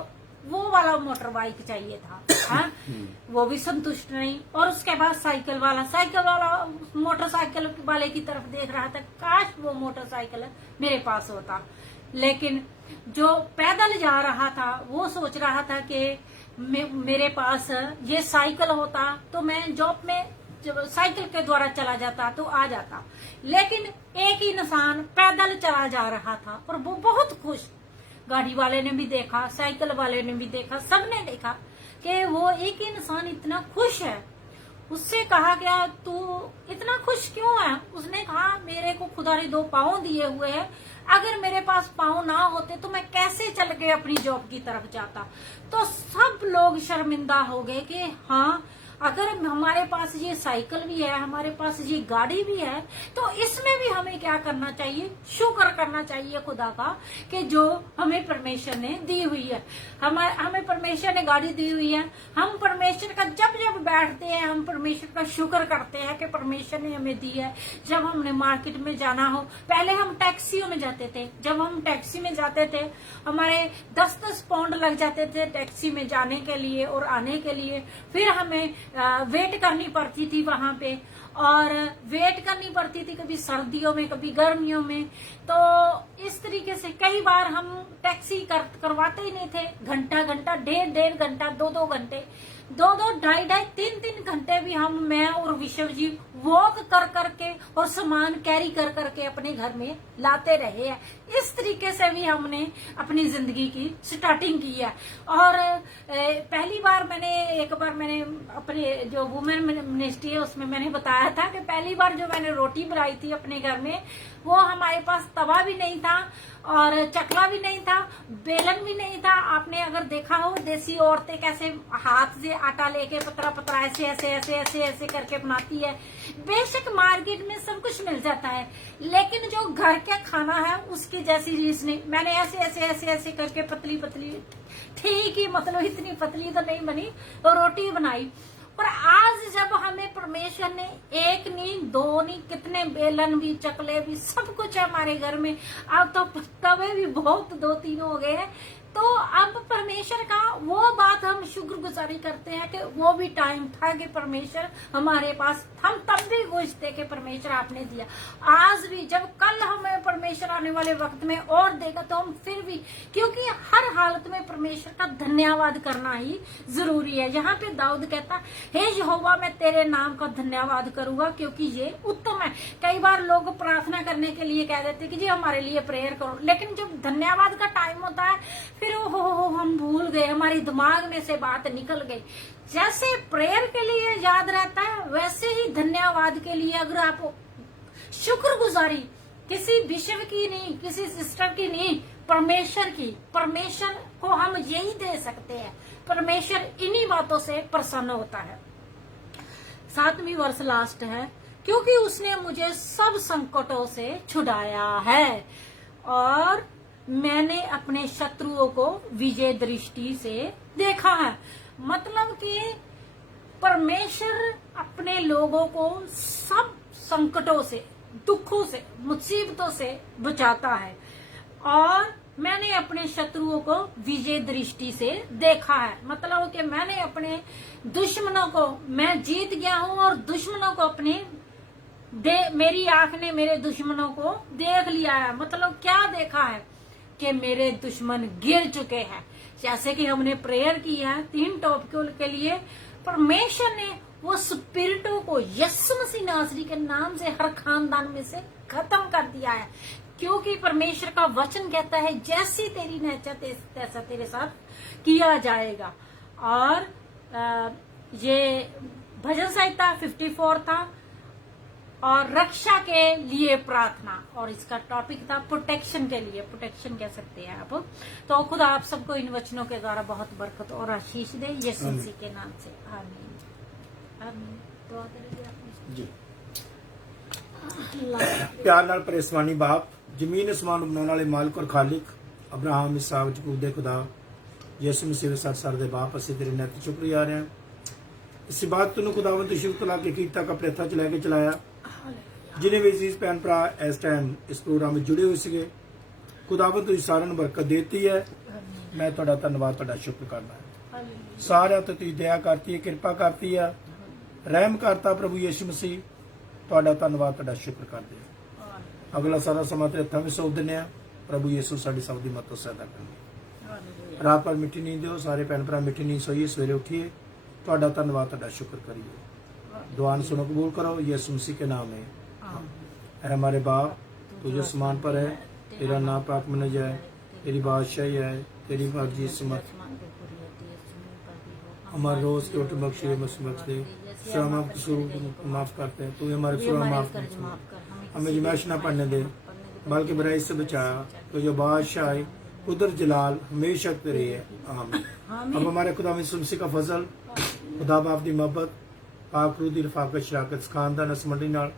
वो वाला मोटर बाइक चाहिए था। हाँ? वो भी संतुष्ट नहीं। और उसके बाद साइकिल वाला मोटरसाइकिल वाले की तरफ देख रहा था, काश वो मोटरसाइकिल मेरे पास होता। लेकिन जो पैदल जा रहा था वो सोच रहा था कि मेरे पास ये साइकिल होता तो मैं जॉब में जब साइकिल के द्वारा चला जाता तो आ जाता। लेकिन एक ही इंसान पैदल चला जा रहा था और वो बहुत खुश। गाड़ी वाले ने भी देखा, साइकिल वाले ने भी देखा, सबने देखा कि वो एक ही इंसान इतना खुश है। उससे कहा गया तू इतना खुश क्यों है? उसने कहा मेरे को खुदा ने 2 पाँव दिए हुए हैं, अगर मेरे पास पाँव ना होते तो मैं कैसे चल के अपनी जॉब की तरफ जाता। तो सब लोग शर्मिंदा हो गए कि हाँ, अगर हमारे पास ये साइकिल भी है, हमारे पास ये गाड़ी भी है, तो इसमें भी हमें क्या करना चाहिए? शुक्र करना चाहिए खुदा का कि जो हमें परमेश्वर ने दी हुई है। हमें परमेश्वर ने गाड़ी दी हुई है। हम परमेश्वर का जब जब बैठते हैं हम परमेश्वर का शुक्र करते हैं कि परमेश्वर ने हमें दी है। जब हमने मार्केट में जाना हो, पहले हम टैक्सियों में जाते थे। जब हम टैक्सी में जाते थे हमारे 10-10 पाउंड लग जाते थे टैक्सी में जाने के लिए और आने के लिए। फिर हमें वेट करनी पड़ती थी वहां पे, और वेट करनी पड़ती थी कभी सर्दियों में कभी गर्मियों में। तो इस तरीके से कई बार हम टैक्सी करवाते ही नहीं थे। घंटा 1.5 घंटा 2 घंटे 2-2, 2.5-3 घंटे भी मैं और विश्व जी वॉक कर करके और सामान कैरी कर करके अपने घर में लाते रहे हैं। इस तरीके से भी हमने अपनी जिंदगी की स्टार्टिंग की है। और पहली बार एक बार मैंने अपने जो वुमेन मिनिस्ट्री है उसमें मैंने बताया था कि पहली बार जो मैंने रोटी बनाई थी अपने घर में, वो हमारे पास तवा भी नहीं था और चकला भी नहीं था, बेलन भी नहीं था। आपने अगर देखा हो देसी औरतें कैसे हाथ से आटा लेके पतरा ऐसे करके बनाती है। बेशक मार्केट में सब कुछ मिल जाता है, लेकिन जो घर का खाना है उसकी जैसी रीस नहीं। मैंने ऐसे करके पतली ठीक ही, मतलब इतनी पतली तो नहीं बनी, तो रोटी बनाई। पर आज आज जब हमें परमेश्वर ने एक नहीं, दो नहीं, कितने बेलन भी, चकले भी, सब कुछ है हमारे घर में। अब तो तवे भी बहुत 2-3 हो गए हैं। तो अब परमेश्वर का वो बात हम शुक्रगुजारी करते हैं कि वो भी टाइम था कि परमेश्वर हमारे पास, हम तब भी खुश थे कि परमेश्वर आपने दिया। आज भी जब कल हमें परमेश्वर आने वाले वक्त में और देगा तो हम फिर भी, क्योंकि हर हालत में परमेश्वर का धन्यवाद करना ही जरूरी है। यहाँ पे दाऊद कहता, हे यहोवा मैं तेरे नाम का धन्यवाद करूंगा क्योंकि ये उत्तम है। कई बार लोग प्रार्थना करने के लिए कह देते कि जी हमारे लिए प्रेयर करो, लेकिन जब धन्यवाद का टाइम होता है फिर हो हम भूल गए, हमारे दिमाग में से बात निकल गई। जैसे प्रेयर के लिए याद रहता है वैसे ही धन्यवाद के लिए अगर आप शुक्रगुजारी किसी विषय की नहीं, किसी सिस्टर की नहीं, परमेश्वर की, परमेश्वर को हम यही दे सकते हैं। परमेश्वर इन्हीं बातों से प्रसन्न होता है। 7वीं वर्ष लास्ट है, क्योंकि उसने मुझे सब संकटों से छुड़ाया है और मैंने अपने शत्रुओं को विजय दृष्टि से देखा है। मतलब कि परमेश्वर अपने लोगों को सब संकटों से, दुखों से, मुसीबतों से बचाता है और मैंने अपने शत्रुओं को विजय दृष्टि से देखा है। मतलब कि मैंने अपने दुश्मनों को, मैं जीत गया हूं और दुश्मनों को अपने मेरी आंख ने मेरे दुश्मनों को देख लिया है। मतलब क्या देखा है कि मेरे दुश्मन गिर चुके हैं। जैसे कि हमने प्रेयर की है 3 टॉपिकों के लिए, परमेश्वर ने वो स्पिरिटों को यीशु मसीह नासरी के नाम से हर खानदान में से खत्म कर दिया है। क्योंकि परमेश्वर का वचन कहता है जैसी तेरी नेचर तैसा तेरे साथ किया जाएगा। और ये भजन संहिता 54 था और रक्षा के लिए प्रार्थना, और इसका टॉपिक था प्रोटेक्शन के लिए, प्रोटेक्शन कह सकते हैं आप। तो खुदा आप सबको इन वचनों के द्वारा बहुत बरकत और आशीष दे, यीशु मसीह के नाम से आमीन। आमीन। दुआ करेंगे आप जी। प्यार नाल परेशानी बाप, जमीन आसमान बनाने वाले मालिक और खालिक, अब्राहम इसहाक याकूब दे खुदा, यीशु मसीह दे सर दे बाप, ਅਸੀਂ ਤੇਰੇ ਨੇਤ ਚੁਪਰੀ ਆ ਰਹੇ ਹਾਂ। इस इबादत ਨੂੰ खुदावंद यीशु तला के कीता का अपने हत्थां 'ਚ ਲੈ ਕੇ ਚਲਾਇਆ। जिन्हें भी अजीज भैन भरा इस टाइम इस प्रोग्राम में जुड़े हुए थे, खुदावंद तुसीं सारिਆਂ ਨੂੰ बरकत देती है। मैं तुहाडा धन्नवाद, तुहाडा शुक्र करना है। सारिਆਂ ते तुसीं दया करती है, कृपा करती है, रहम करता प्रभु यीशु मसीह, तुहाडा धन्नवाद, तुहाडा शुक्र करते हैं। अगला सारा समा तेरे हत्थां में सौंप दिंदे आ। प्रभु यीशु साडी सब दी मदद सहायता करनी। रात भर मिठी नींद दिओ, सारे भैन भरा मिठी नींद सोइए, सवेरे उठिए, तुहाडा धन्नवाद, तुहाडा शुक्र करिए। दुआ सुनो, कबूल करो यीशु मसीह के नाम में। ऐ हमारे बाप, तू जो आसमान पर है, तेरा नाम पाक माना जाए, तेरी बादशाही है, तेरी मर्जी समझ, हमारे रोज के रोटी बख्शे, बख्श दे, हम आपके स्वरूप माफ करते हैं, तू हमारे स्वरूप माफ कर, हमें जमाइश ना पड़ने दे, बल्कि बुराई से बचाया। तो जो बादशाह है, उधर जलाल हमेशा तेरे है। आमीन। अब हमारे खुदा यीशु मसीह का फजल, खुदा बाप की मोहब्बत, पाक रूह दी रफाकत, शराकत, खानदान असमंडी नाल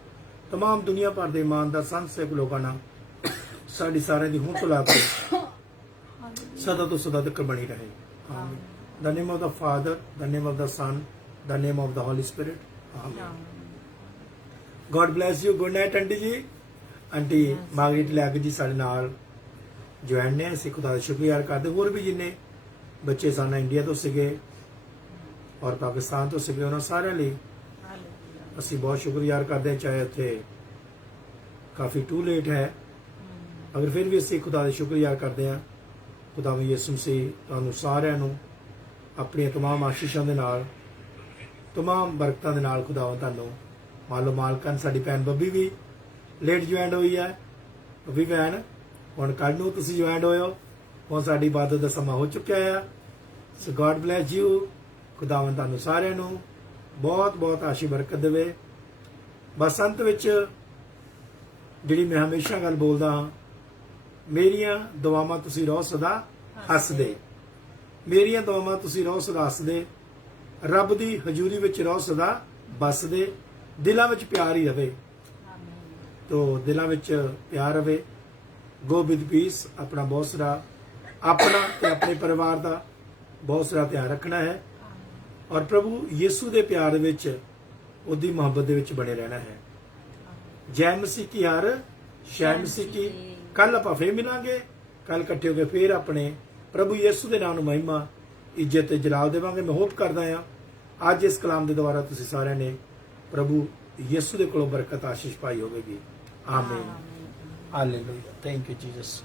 तमाम दुनिया भर के ईमानदार संत सेवक लोगों नाल साडी सारे दी हुण तो ला के सदा तो सदा तक बनी रहे। आमीन। The name of the father, the name of the son, the name of the holy spirit. आमीन। God bless you. Good night aunty ji. Aunty Margaret लैग जी साडे नाल ज्वाइन ने, असीं खुदा दा शुक्रिया करदे। होर भी जिन्ने बच्चे सन इंडिया तो सीगे और पाकिस्तान तो सीगे, उन्हां सारिਆਂ ਲਈ ਅਸੀਂ बहुत शुक्रिया करते हैं। चाहे उत्थे काफ़ी टू लेट है, अगर फिर भी ਅਸੀਂ खुदा ਦਾ शुक्रिया करते हैं। खुदा ਯਿਸੂ ਮਸੀਹ ਤੁਹਾਨੂੰ ਸਾਰਿਆਂ ਨੂੰ ਆਪਣੀਆਂ तमाम ਆਸ਼ੀਸ਼ਾਂ ਦੇ ਨਾਲ, तमाम ਬਰਕਤਾਂ ਦੇ ਨਾਲ खुदा ਤੁਹਾਨੂੰ ਮਾਲੋ ਮਾਲਕਨ। ਸਾਡੀ ਭੈਣ ਬੱਬੀ ਵੀ ਲੇਟ ਜੁਆਇਨ ਹੋਈ ਹੈ। ਬੱਬੀ ਭੈਣ ਹੁਣ ਕੱਲ ਨੂੰ ਤੁਸੀਂ ਜੁਆਇਨ ਹੋਏ ਹੋ, ਹੁਣ ਸਾਡੀ ਇਬਾਦਤ ਦਾ ਸਮਾਂ ਹੋ ਚੁੱਕਿਆ ਹੈ। ਸੋ ਗॉड ਬlesਸ ਯੂ। खुदावन ਤੁਹਾਨੂੰ ਸਾਰਿਆਂ ਨੂੰ ਬਹੁਤ ਬਹੁਤ ਆਸ਼ੀਰਵਾਦ ਬਰਕਤ ਦੇਵੇ। ਬਸ ਅੰਤ ਵਿੱਚ ਜਿਹੜੀ ਮੈਂ ਹਮੇਸ਼ਾ ਗੱਲ ਬੋਲਦਾ ਹਾਂ, ਮੇਰੀਆਂ ਦੁਆਵਾਂ ਤੁਸੀਂ ਰਹੋ ਸਦਾ ਹੱਸਦੇ, ਮੇਰੀਆਂ ਦੁਆਵਾਂ ਤੁਸੀਂ ਰਹੋ ਸਦਾ ਹੱਸਦੇ, ਰੱਬ ਦੀ ਹਜ਼ੂਰੀ ਵਿੱਚ ਰਹੋ ਸਦਾ ਬਸਦੇ, ਦਿਲਾਂ ਵਿੱਚ ਪਿਆਰ ਹੀ ਰਵੇ। ਤੋ ਦਿਲਾਂ ਵਿੱਚ ਪਿਆਰ ਰਵੇ। ਗੋ ਵਿਦ ਪੀਸ। ਆਪਣਾ ਬਹੁਤ ਸਾਰਾ, ਆਪਣਾ ਤੇ ਆਪਣੇ ਪਰਿਵਾਰ ਦਾ ਬਹੁਤ ਸਾਰਾ ਧਿਆਨ ਰੱਖਣਾ ਹੈ। और प्रभु यीशु के प्यार विच ਉਹਦੀ ਮੁਹੱਬਤ ਦੇ ਵਿੱਚ ਬਣੇ ਰਹਿਣਾ ਹੈ। ਜੈ ਮਸੀਹ ਕੀ ਹਰ ਸ਼ੈ ਮਸੀਹ ਕੀ। ਕੱਲ ਆਪਾਂ ਫੇਰ ਮਿਲਾਂਗੇ, ਕੱਲ ਇਕੱਠੇ ਹੋ ਕੇ ਫੇਰ ਆਪਣੇ ਪ੍ਰਭੂ ਯਿਸੂ ਦੇ ਨਾਮ ਨੂੰ ਮਹਿਮਾ ਇੱਜ਼ਤ ਤੇ ਜਲਾਲ ਦੇਵਾਂਗੇ। ਮੈਂ ਹੋਪ ਕਰਦਾ ਹਾਂ ਅੱਜ ਇਸ ਕਲਾਮ ਦੇ ਦੁਆਰਾ ਤੁਸੀਂ ਸਾਰਿਆਂ ਨੇ ਪ੍ਰਭੂ ਯਿਸੂ ਦੇ ਕੋਲੋਂ ਬਰਕਤ ਆਸ਼ੀਸ਼ ਪਾਈ ਹੋਵੇਗੀ। ਆਮੀਨ। ਹਾਲੇਲੂਇਆ। Thank you Jesus.